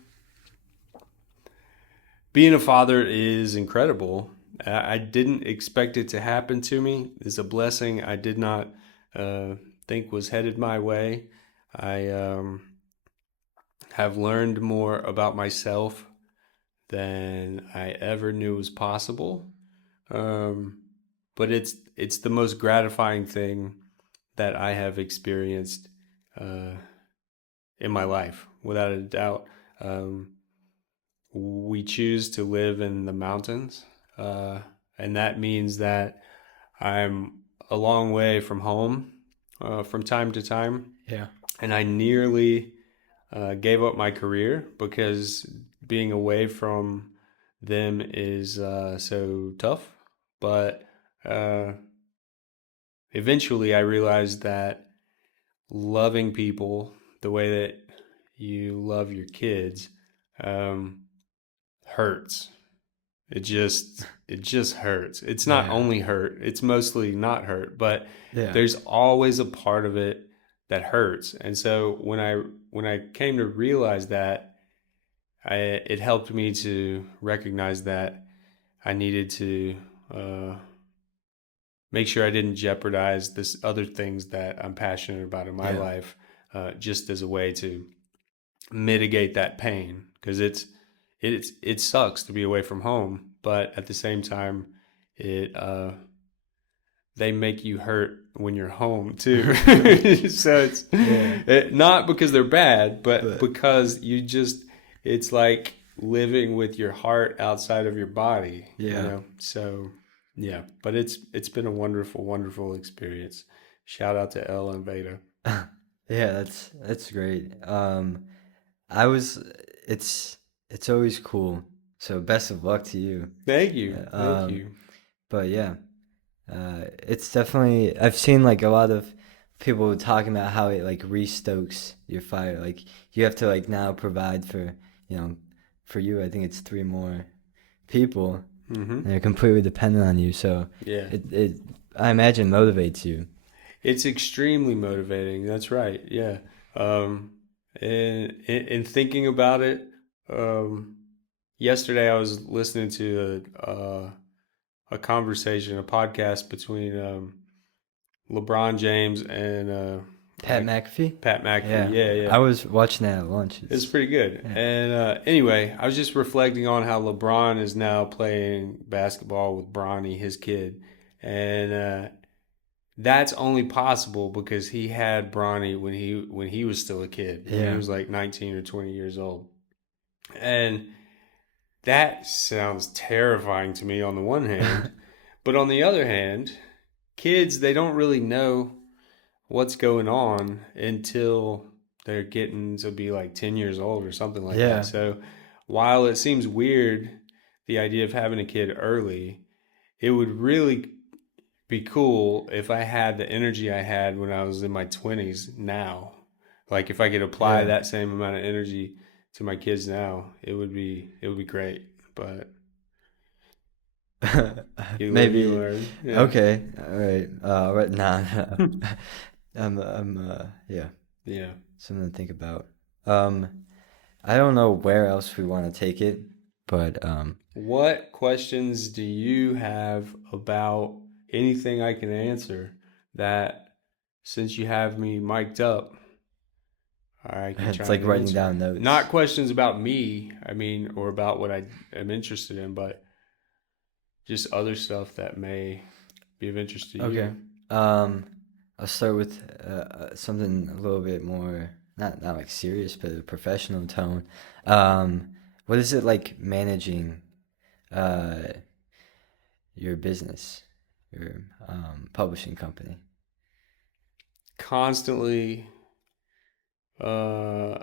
being a father is incredible. I didn't expect it to happen to me. It's a blessing I did not uh, think was headed my way. I have learned more about myself than I ever knew was possible. Um, but it's the most gratifying thing that I have experienced uh, in my life, without a doubt. Um, we choose to live in the mountains, uh, and that means that I'm a long way from home from time to time, yeah, and I nearly gave up my career because being away from them is so tough. But uh, eventually, I realized that loving people the way that you love your kids um, hurts. It just hurts. It's not yeah, only hurt, it's mostly not hurt, but yeah, there's always a part of it that hurts. And so when I came to realize that, it helped me to recognize that I needed to uh, make sure I didn't jeopardize this other things that I'm passionate about in my yeah, life, just as a way to mitigate that pain, because it sucks to be away from home, but at the same time, it they make you hurt when you're home too. So yeah. not because they're bad, but But because it's like living with your heart outside of your body, you yeah, know. So yeah, but it's been a wonderful, wonderful experience. Shout out to Elle and Veda. yeah, that's great. I was, it's it's always cool. So best of luck to you. Thank you, thank Um, you. but yeah, it's definitely I've seen like a lot of people were talking about how it like restokes your fire. Like you have to like now provide for, you know, for you, I think it's three more people, Mm-hmm. and they're completely dependent on you. So Yeah. it I imagine motivates you. It's extremely motivating. That's right. Yeah. Um, and in thinking about it, um, yesterday I was listening to a conversation, a podcast between LeBron James and Pat McAfee? Pat McAfee. Yeah. Yeah, yeah. I was watching that at lunch. It's pretty good. Yeah. And anyway, I was just reflecting on how LeBron is now playing basketball with Bronny, his kid. And that's only possible because he had Bronny when he was still a kid, when he Yeah. was like 19 or 20 years old. And that sounds terrifying to me on the one hand, but on the other hand, kids, they don't really know what's going on until they're getting to be like 10 years old or something like that. Yeah. So while it seems weird, the idea of having a kid early, it would really be cool if I had the energy I had when I was in my 20s now. Like if I could apply Yeah. that same amount of energy to my kids now, it would be great. But you live, you Maybe. learn. Yeah. Okay. All right. Right. Nah. Nah. Yeah. Yeah. Something to think about. Um, I don't know where else we want to take it, but What questions do you have about anything I can answer that, since you have me mic'd up, I can it's try like and writing answer? down notes. Not questions about me, I mean, or about what I am interested in, but just other stuff that may be of interest to Okay. you. Um, I'll start with something a little bit more not like serious, but a professional tone. What is it like managing uh your business, your publishing company? Constantly uh,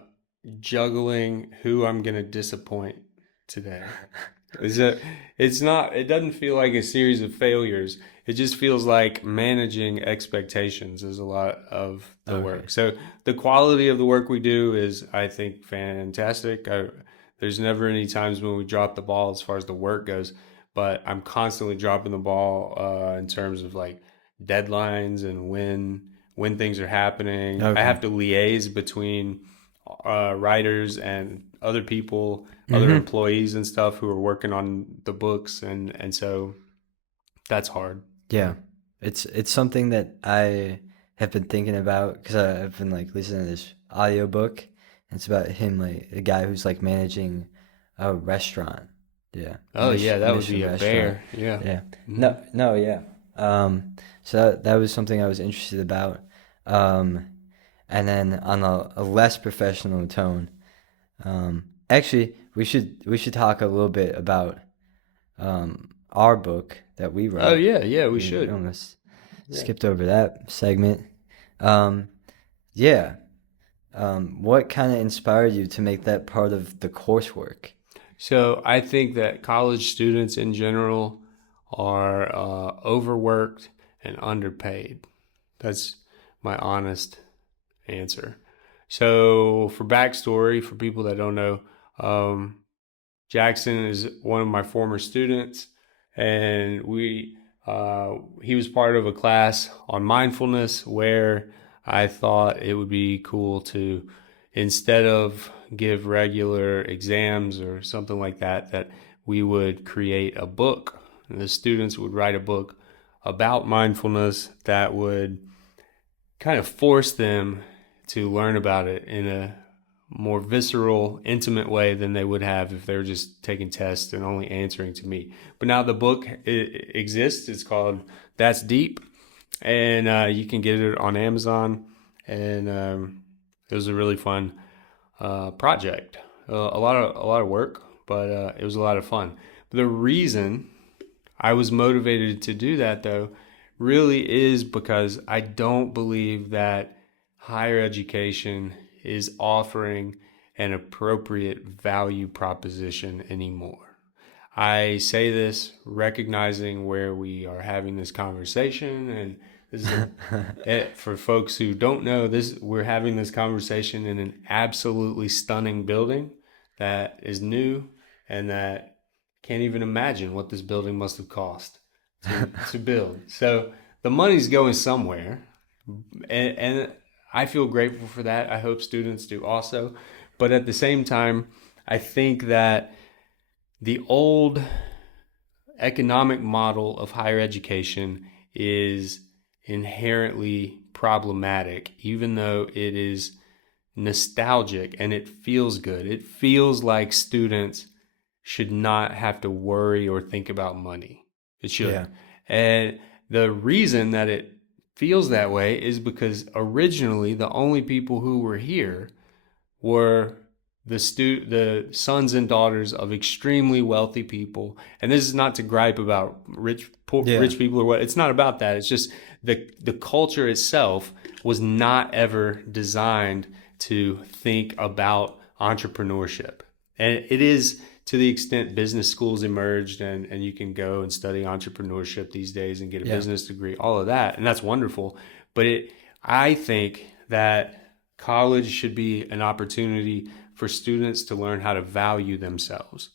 juggling who I'm going to disappoint today. Is it? It's not. It doesn't feel like a series of failures. It just feels like managing expectations is a lot of the Okay. work. So the quality of the work we do is, I think, fantastic. There's never any times when we drop the ball as far as the work goes, but I'm constantly dropping the ball in terms of like deadlines and when things are happening. I Okay. have to liaise between writers and other people, other Mm-hmm. employees and stuff who are working on the books, and so that's hard. Yeah, it's something that I have been thinking about because I've been like listening to this audiobook. And it's about him, like a guy who's like managing a restaurant. Yeah, Oh yeah, A that would be Michelin a restaurant. bear. Yeah. Yeah. Hmm. No, yeah. So that was something I was interested about. Um, and then on a less professional tone, actually, we should talk a little bit about our book that we Oh wrote. yeah, yeah, we We should. almost Yeah. skipped over that segment. Um, yeah. What kind of inspired you to make that part of the coursework? So I think that college students in general are overworked and underpaid. That's my honest answer. So for backstory, for people that don't know, um, Jackson is one of my former students, and he was part of a class on mindfulness where I thought it would be cool to, instead of give regular exams or something like that, that we would create a book. And the students would write a book about mindfulness that would kind of force them to learn about it in a more visceral, intimate way than they would have if they were just taking tests and only answering to me. But now the book exists. It's called That's Deep, and you can get it on Amazon. And it was a really fun project. A lot of work, but it was a lot of fun. But the reason I was motivated to do that, though, really is because I don't believe that higher education is offering an appropriate value proposition anymore. I say this recognizing where we are having this conversation and This is for folks who don't know, this we're having this conversation in an absolutely stunning building that is new and that can't even imagine what this building must have cost to build. So the money's going somewhere, and I feel grateful for that. I hope students do also. But at the same time, I think that the old economic model of higher education is inherently problematic, even though it is nostalgic and it feels good. It feels like students should not have to worry or think about money. It should. Yeah. And the reason that it feels that way is because originally the only people who were here were the sons and daughters of extremely wealthy people. And this is not to gripe about rich people or what. It's not about that. It's just the culture itself was not ever designed to think about entrepreneurship. And it is, to the extent business schools emerged and you can go and study entrepreneurship these days and get a business degree, all of that, and that's wonderful. But I think that college should be an opportunity for students to learn how to value themselves,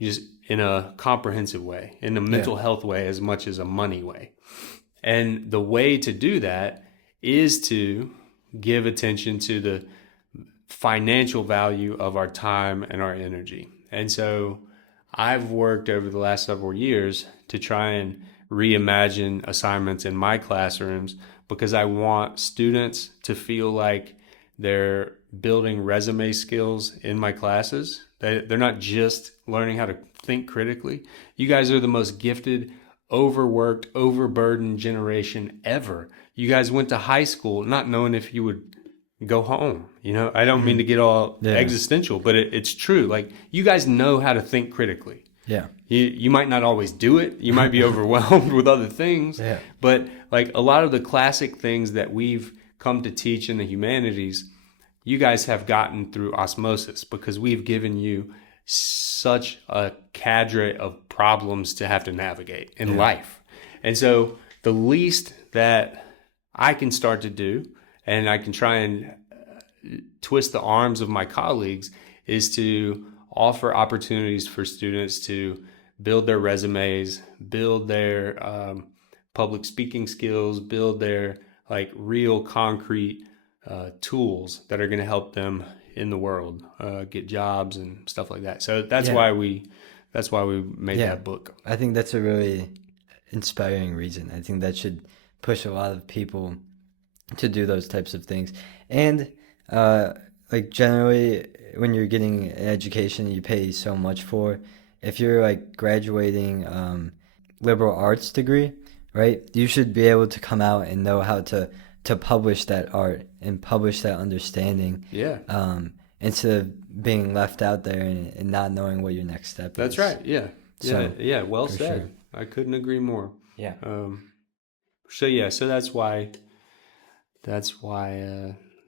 just in a comprehensive way, in a mental health way as much as a money way. And the way to do that is to give attention to the financial value of our time and our energy. And so I've worked over the last several years to try and reimagine assignments in my classrooms because I want students to feel like they're building resume skills in my classes. They're not just learning how to think critically. You guys are the most gifted, overworked, overburdened generation ever. You guys went to high school not knowing if you would go home. I don't mean to get all existential, but it's true. Like, you guys know how to think critically. Yeah. You might not always do it. You might be overwhelmed with other things. Yeah. But like a lot of the classic things that we've come to teach in the humanities, you guys have gotten through osmosis because we've given you such a cadre of problems to have to navigate in life. And so the least that I can start to do, and I can try and twist the arms of my colleagues, is to offer opportunities for students to build their resumes, build their public speaking skills, build their like real concrete tools that are going to help them in the world, get jobs and stuff like that. So that's why we made that book. I think that's a really inspiring reason. I think that should push a lot of people to do those types of things. And like generally when you're getting an education you pay so much for, if you're like graduating liberal arts degree, right, you should be able to come out and know how to publish that art and publish that understanding, instead of being left out there and not knowing what your next step is. That's right. Well said. Sure. I couldn't agree more. So so that's why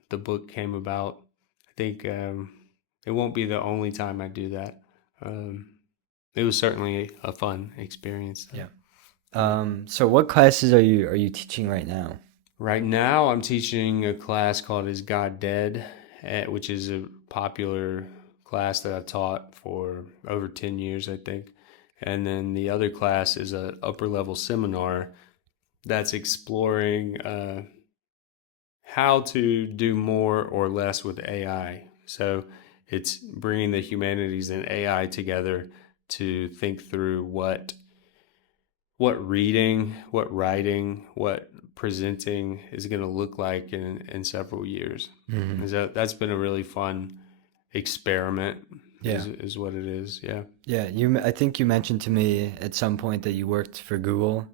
the book came about. I think it won't be the only time I do that. It was certainly a fun experience. So what classes are you teaching right now? Right now, I'm teaching a class called Is God Dead, which is a popular class that I've taught for over 10 years, I think. And then the other class is an upper level seminar that's exploring how to do more or less with AI. So it's bringing the humanities and AI together to think through what reading, what writing, what presenting is going to look like in several years. Mm-hmm. So that's been a really fun experiment. Is what it is. I think you mentioned to me at some point that you worked for Google.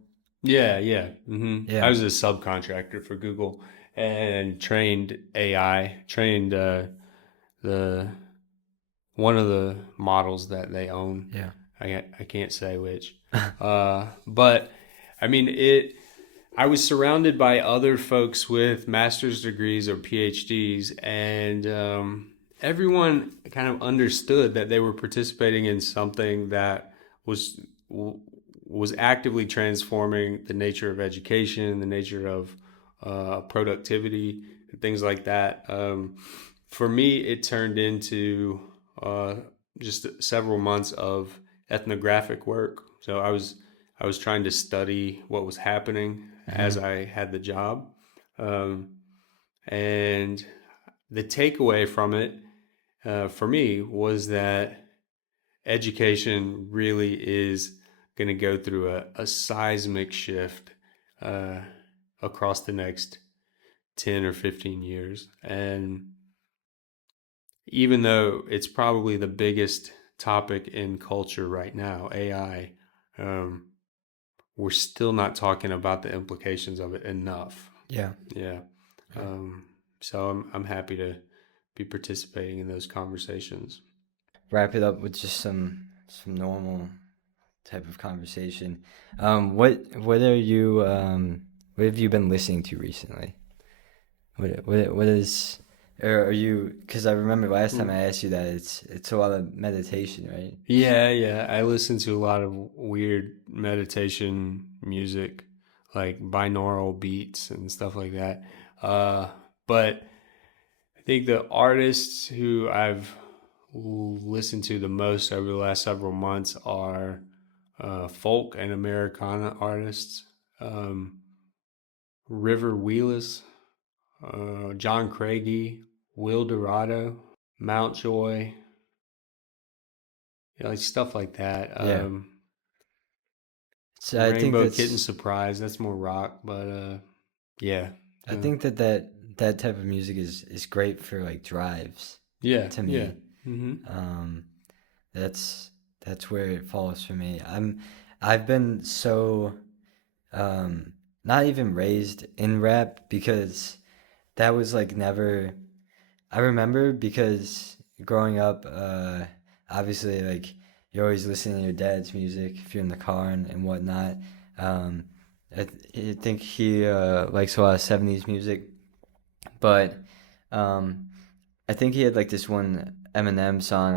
Mm-hmm. I was a subcontractor for Google and trained AI, trained one of the models that they own. I can't say which. But I mean, I was surrounded by other folks with master's degrees or PhDs, and everyone kind of understood that they were participating in something that was was actively transforming the nature of education, the nature of productivity, and things like that. For me, it turned into uh, just several months of ethnographic work. So I was trying to study what was happening as Hmm. I had the job, um, and the takeaway from it for me was that education really is going to go through a seismic shift uh, across the next 10 or 15 years. And even though it's probably the biggest topic in culture right now, AI, um, we're still not talking about the implications of it enough. Yeah. Yeah. Yeah. Um, so I'm happy to be participating in those conversations. Wrap it up with just some normal type of conversation. What are you what have you been listening to recently? What is or are you? Because I remember last time Hmm. I asked you that it's a lot of meditation, right? Yeah, yeah. I listen to a lot of weird meditation music, like binaural beats and stuff like that. Uh, but I think the artists who I've listened to the most over the last several months are folk and Americana artists. Um, River Wheelis, John Craigie, Will Dorado, Mountjoy, like stuff like that. Yeah. So I think Rainbow Kitten Surprise, that's more rock, but yeah. Uh, that type of music is great for like drives yeah, to yeah. me. Mm-hmm. Um, that's that's where it falls for me. I've been so um, not even raised in rap because that was like never. I remember because growing up, obviously, like you're always listening to your dad's music if you're in the car and whatnot. Um, I think he likes a lot of '70s music, but um, I think he had like this one Eminem song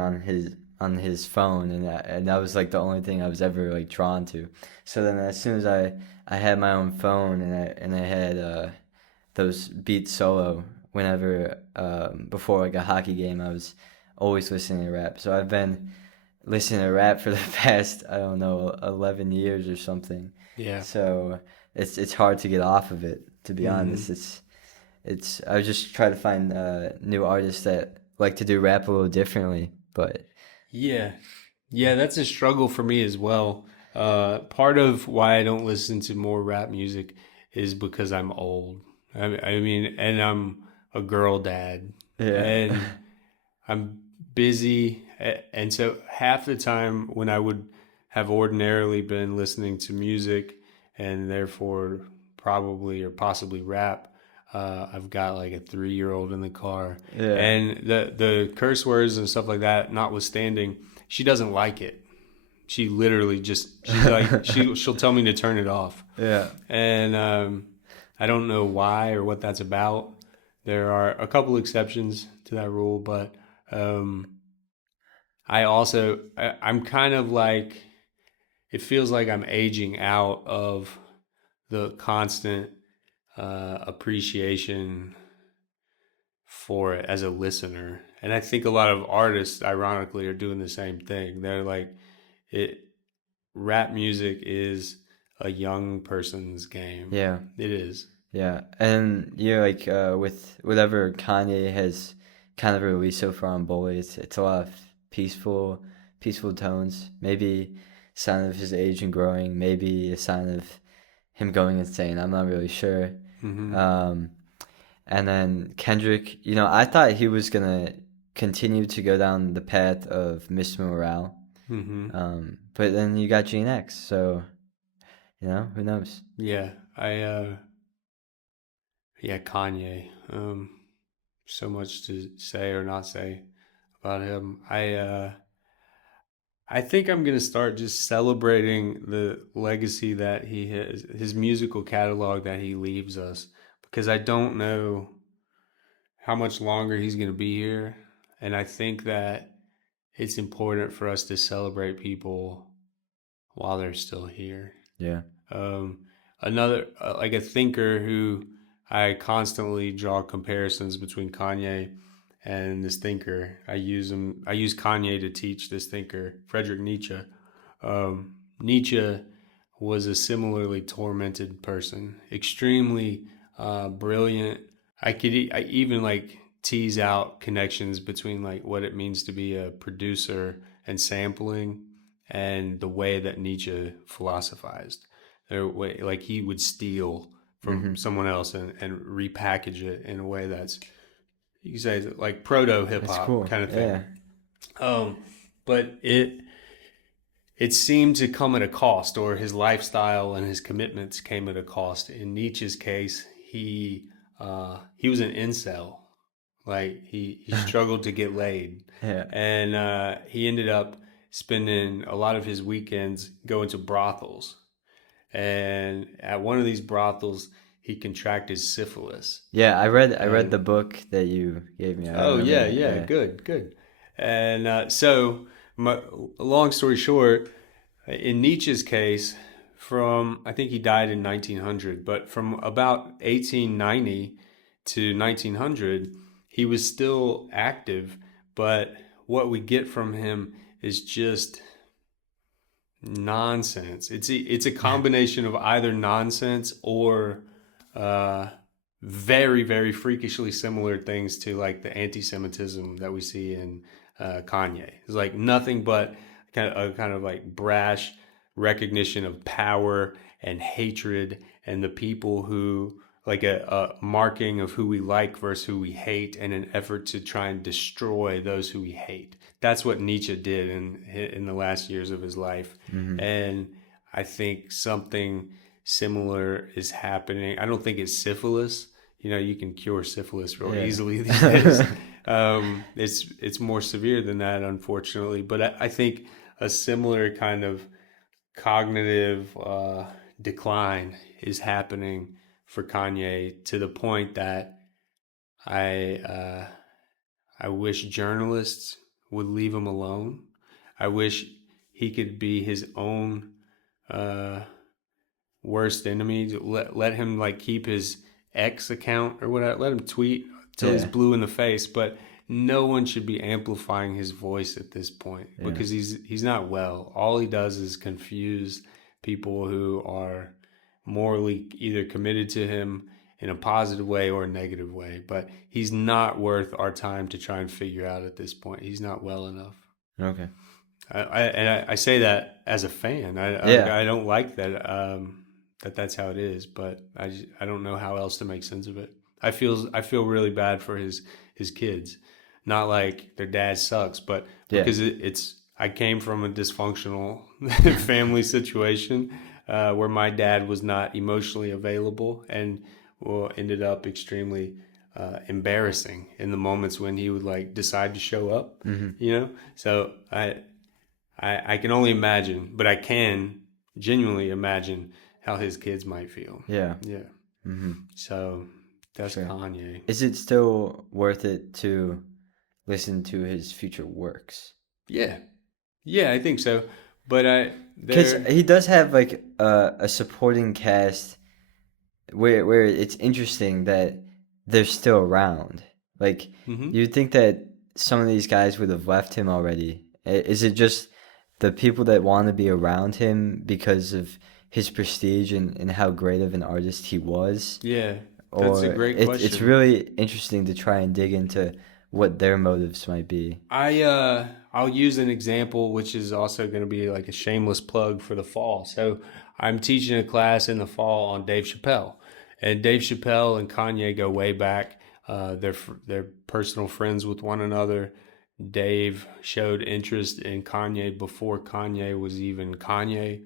on his phone, and that was like the only thing I was ever like drawn to. So then, as soon as I had my own phone and I had those beats solo whenever before like a hockey game, I was always listening to rap. So I've been listening to rap for the past I don't know 11 years or something. Yeah. So it's hard to get off of it. To be Mm-hmm. honest, it's I just try to find new artists that like to do rap a little differently. But Yeah. Yeah, that's a struggle for me as well. Part of why I don't listen to more rap music is because I'm old. I mean, and I'm a girl dad, yeah, and I'm busy. And so half the time when I would have ordinarily been listening to music and therefore probably or possibly rap, I've got like a 3 year old in the car, yeah, and the curse words and stuff like that notwithstanding, she doesn't like it. She literally just she's like she'll tell me to turn it off, yeah, and I don't know why or what that's about. There are a couple exceptions to that rule, but um, I'm kind of like, it feels like I'm aging out of the constant appreciation for it as a listener. And I think a lot of artists, ironically, are doing the same thing. They're like, it rap music is a young person's game. yeah. It is. Yeah, and yeah, like with whatever Kanye has kind of released so far on Bully, it's a lot of peaceful tones. Maybe a sign of his age and growing. Maybe a sign of him going insane. I'm not really sure. Mm-hmm. Um, and then Kendrick, I thought he was gonna continue to go down the path of Mr. Morale. Mm-hmm. But then you got Gene X, so who knows? Yeah. Yeah, Kanye. So much to say or not say about him. I think I'm gonna start just celebrating the legacy that he has, his musical catalog that he leaves us, because I don't know how much longer he's gonna be here, and I think that it's important for us to celebrate people while they're still here. Yeah. Um, another like a thinker who I constantly draw comparisons between Kanye and this thinker. I use him. I use Kanye to teach this thinker, Friedrich Nietzsche. Nietzsche was a similarly tormented person, extremely brilliant. I even like tease out connections between like what it means to be a producer and sampling and the way that Nietzsche philosophized. Like he would steal from Mm-hmm. someone else and repackage it in a way that's, you can say, like proto hip That's hop cool. kind of thing. Yeah. Um, but it seemed to come at a cost, or his lifestyle and his commitments came at a cost. In Nietzsche's case, he was an incel. Like he struggled to get laid, Yeah. and he ended up spending a lot of his weekends going to brothels. And at one of these brothels, he contracted syphilis. Yeah, I read the And book that you gave me. I oh remember yeah, that. yeah, Yeah. good, good. And so, long story short, in Nietzsche's case, from I think he died in 1900, but from about 1890 to 1900, he was still active. But what we get from him is just nonsense. It's a combination of either nonsense or uh, very very freakishly similar things to like the anti-Semitism that we see in Kanye. It's like nothing but kind of like brash recognition of power and hatred, and the people who like a marking of who we like versus who we hate, in an effort to try and destroy those who we hate. That's what Nietzsche did in the last years of his life, Mm-hmm. and I think something similar is happening. I don't think it's syphilis. You know, you can cure syphilis real Yeah. easily these days. It's more severe than that, unfortunately. But I think a similar kind of cognitive decline is happening for Kanye, to the point that I uh, I wish journalists would leave him alone. I wish he could be his own uh, worst enemy. Let him like keep his X account or whatever. Let him tweet till he's Yeah. blue in the face, but no one should be amplifying his voice at this point, Yeah. because he's not well. All he does is confuse people who are morally either committed to him in a positive way or a negative way. But he's not worth our time to try and figure out at this point. He's not well enough. Okay. I say that as a fan. Yeah. I don't like that that's how it is, but I don't know how else to make sense of it. I feel really bad for his kids, not like their dad sucks, but Yeah. because it's I came from a dysfunctional family situation where my dad was not emotionally available, and well, ended up extremely embarrassing in the moments when he would like decide to show up, Mm-hmm. you know. So I can only imagine, but I can genuinely imagine how his kids might feel. Yeah. Yeah. Mm-hmm. So that's Sure. Kanye. Is it still worth it to listen to his future works? Yeah. Yeah, I think so. But Because there. he does have like a supporting cast where it's interesting that they're still around. Like Hmm. you'd think that some of these guys would have left him already. Is it just the people that want to be around him because of his prestige and how great of an artist he was? Yeah, that's a Or great it's question. really interesting to try and dig into what their motives might be. I'll use an example, which is also going to be like a shameless plug for the fall. So I'm teaching a class in the fall on Dave Chappelle, and Dave Chappelle and Kanye go way back. They're personal friends with one another. Dave showed interest in Kanye before Kanye was even Kanye.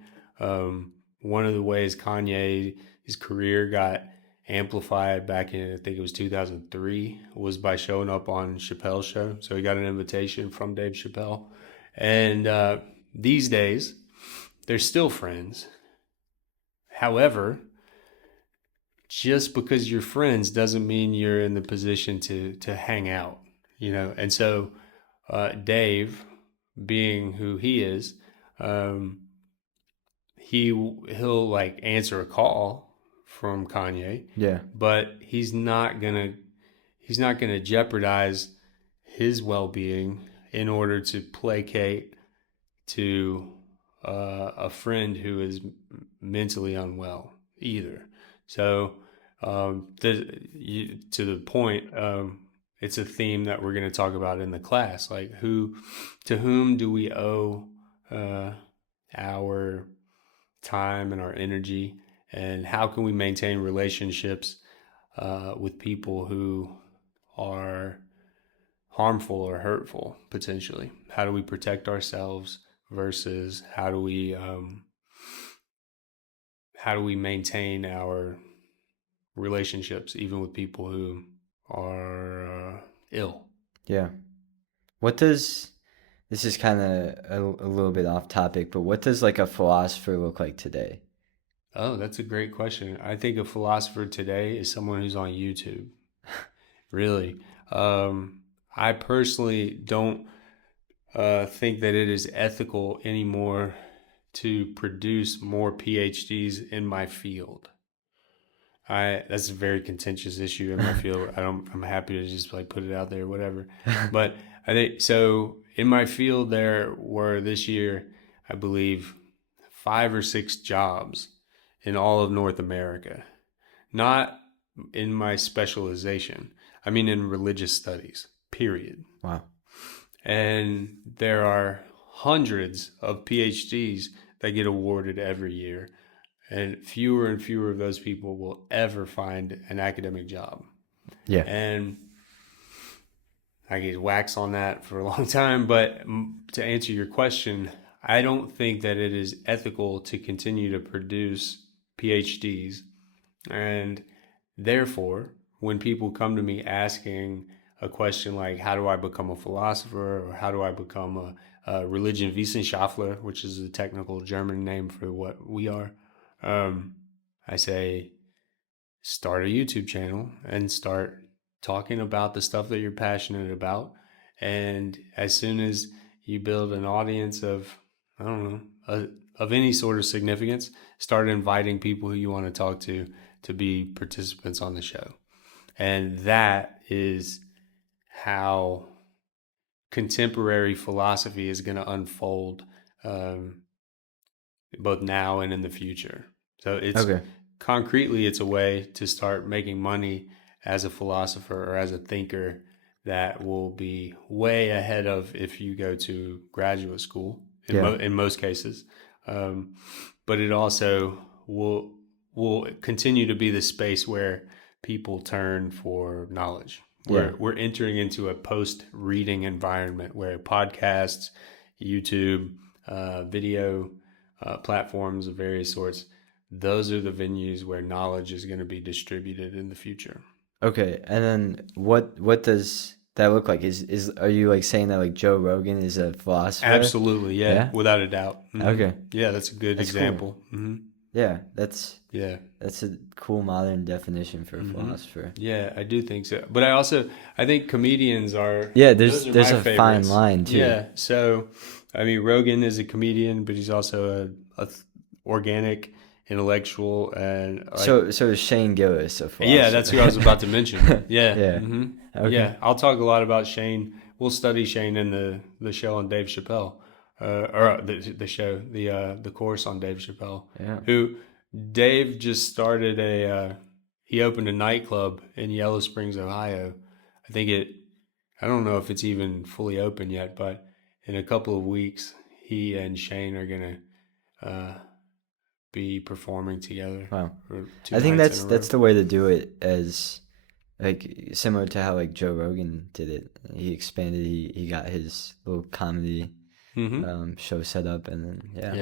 One of the ways Kanye his career got amplified back in, I think it was 2003, was by showing up on Chappelle's show. So he got an invitation from Dave Chappelle, and these days they're still friends. However, just because you're friends doesn't mean you're in the position to hang out, you know. And so Dave, being who he is, um, he'll like answer a call from Kanye, Yeah. but he's not gonna jeopardize his well-being in order to placate to a friend who is mentally unwell either. So, to the point, it's a theme that we're going to talk about in the class. Like, to whom do we owe uh, our time and our energy, and how can we maintain relationships with people who are harmful or hurtful potentially? How do we protect ourselves versus how do we maintain our relationships even with people who are ill? Yeah. What does this is kind of a little bit off topic, but what does like a philosopher look like today? Oh, that's a great question. I think a philosopher today is someone who's on YouTube. Really. Um, I personally don't think that it is ethical anymore to produce more PhDs in my field. That's a very contentious issue in my field. I'm happy to just like put it out there, whatever. But I think so. In my field, there were this year, I believe, 5 or 6 jobs in all of North America. Not in my specialization. I mean, in religious studies. Period. Wow. And there are hundreds of PhDs that get awarded every year, and fewer of those people will ever find an academic job. Yeah. And I get wax on that for a long time, but to answer your question, I don't think that it is ethical to continue to produce PhDs. And therefore, when people come to me asking a question like, how do I become a philosopher, or how do I become a Religionswissenschaftler, which is a technical German name for what we are, I say, start a YouTube channel and start talking about the stuff that you're passionate about. And as soon as you build an audience of, I don't know, of any sort of significance, start inviting people who you want to talk to be participants on the show. And that is how contemporary philosophy is going to unfold, um, both now and in the future. So Okay. it's a way to start making money as a philosopher or as a thinker that will be way ahead of if you go to graduate school Yeah. in most cases. Um, but it also will continue to be the space where people turn for knowledge. Yeah. We're entering into a post reading environment where podcasts, YouTube, video platforms of various sorts, those are the venues where knowledge is going to be distributed in the future. Okay. And then what does that look like? Is are you like saying that like Joe Rogan is a philosopher? Absolutely, yeah, Yeah. without a doubt. Okay. Yeah, that's a good That's cool. example. Yeah. Yeah. That's a cool modern definition for a philosopher. Yeah, I do think so. But I think comedians are, Yeah, those are there's my a fine favorites. line too. Yeah. So, I mean, Rogan is a comedian, but he's also a organic intellectual and like, So is Shane Gillis a yeah, that's who I was philosopher? about to mention. Yeah. Yeah. Okay. Yeah. I'll talk a lot about Shane. We'll study Shane in the show on Dave Chappelle, or the show, the course on Dave Chappelle, Yeah. who Dave just started he opened a nightclub in Yellow Springs, Ohio. I think I don't know if it's even fully open yet, but in a couple of weeks, he and Shane are going to be performing together Wow. for two I think nights in a row. that's the way to do it, as like similar to how like Joe Rogan did it. He expanded. He got his little comedy Mm-hmm. show set up, and then yeah,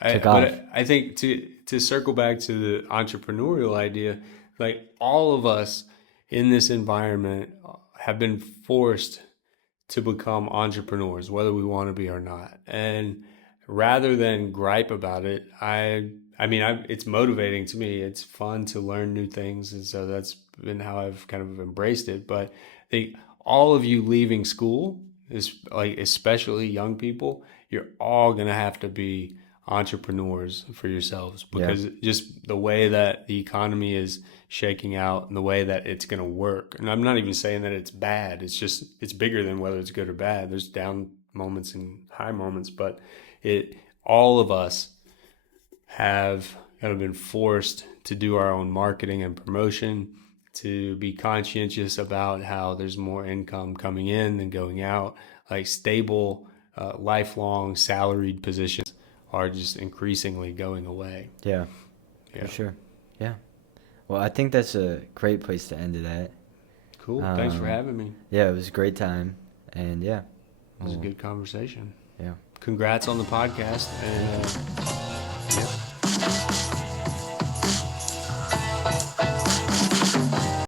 Yeah. took off. But I think to circle back to the entrepreneurial idea, like all of us in this environment have been forced to become entrepreneurs, whether we want to be or not. And rather than gripe about it, it's motivating to me. It's fun to learn new things, and so that's been how I've kind of embraced it. But I think all of you leaving school is like, especially young people, you're all gonna have to be entrepreneurs for yourselves, because just the way that the economy is shaking out and the way that it's going to work. And I'm not even saying that it's bad. It's just, it's bigger than whether it's good or bad. There's down moments and high moments, but all of us have kind of been forced to do our own marketing and promotion, to be conscientious about how there's more income coming in than going out. Like stable, lifelong salaried positions are just increasingly going away. Yeah, for sure. Yeah. Well, I think that's a great place to end it at. Cool. Thanks for having me. Yeah, it was a great time. And yeah. It was a good conversation. Yeah. Congrats on the podcast. And yeah.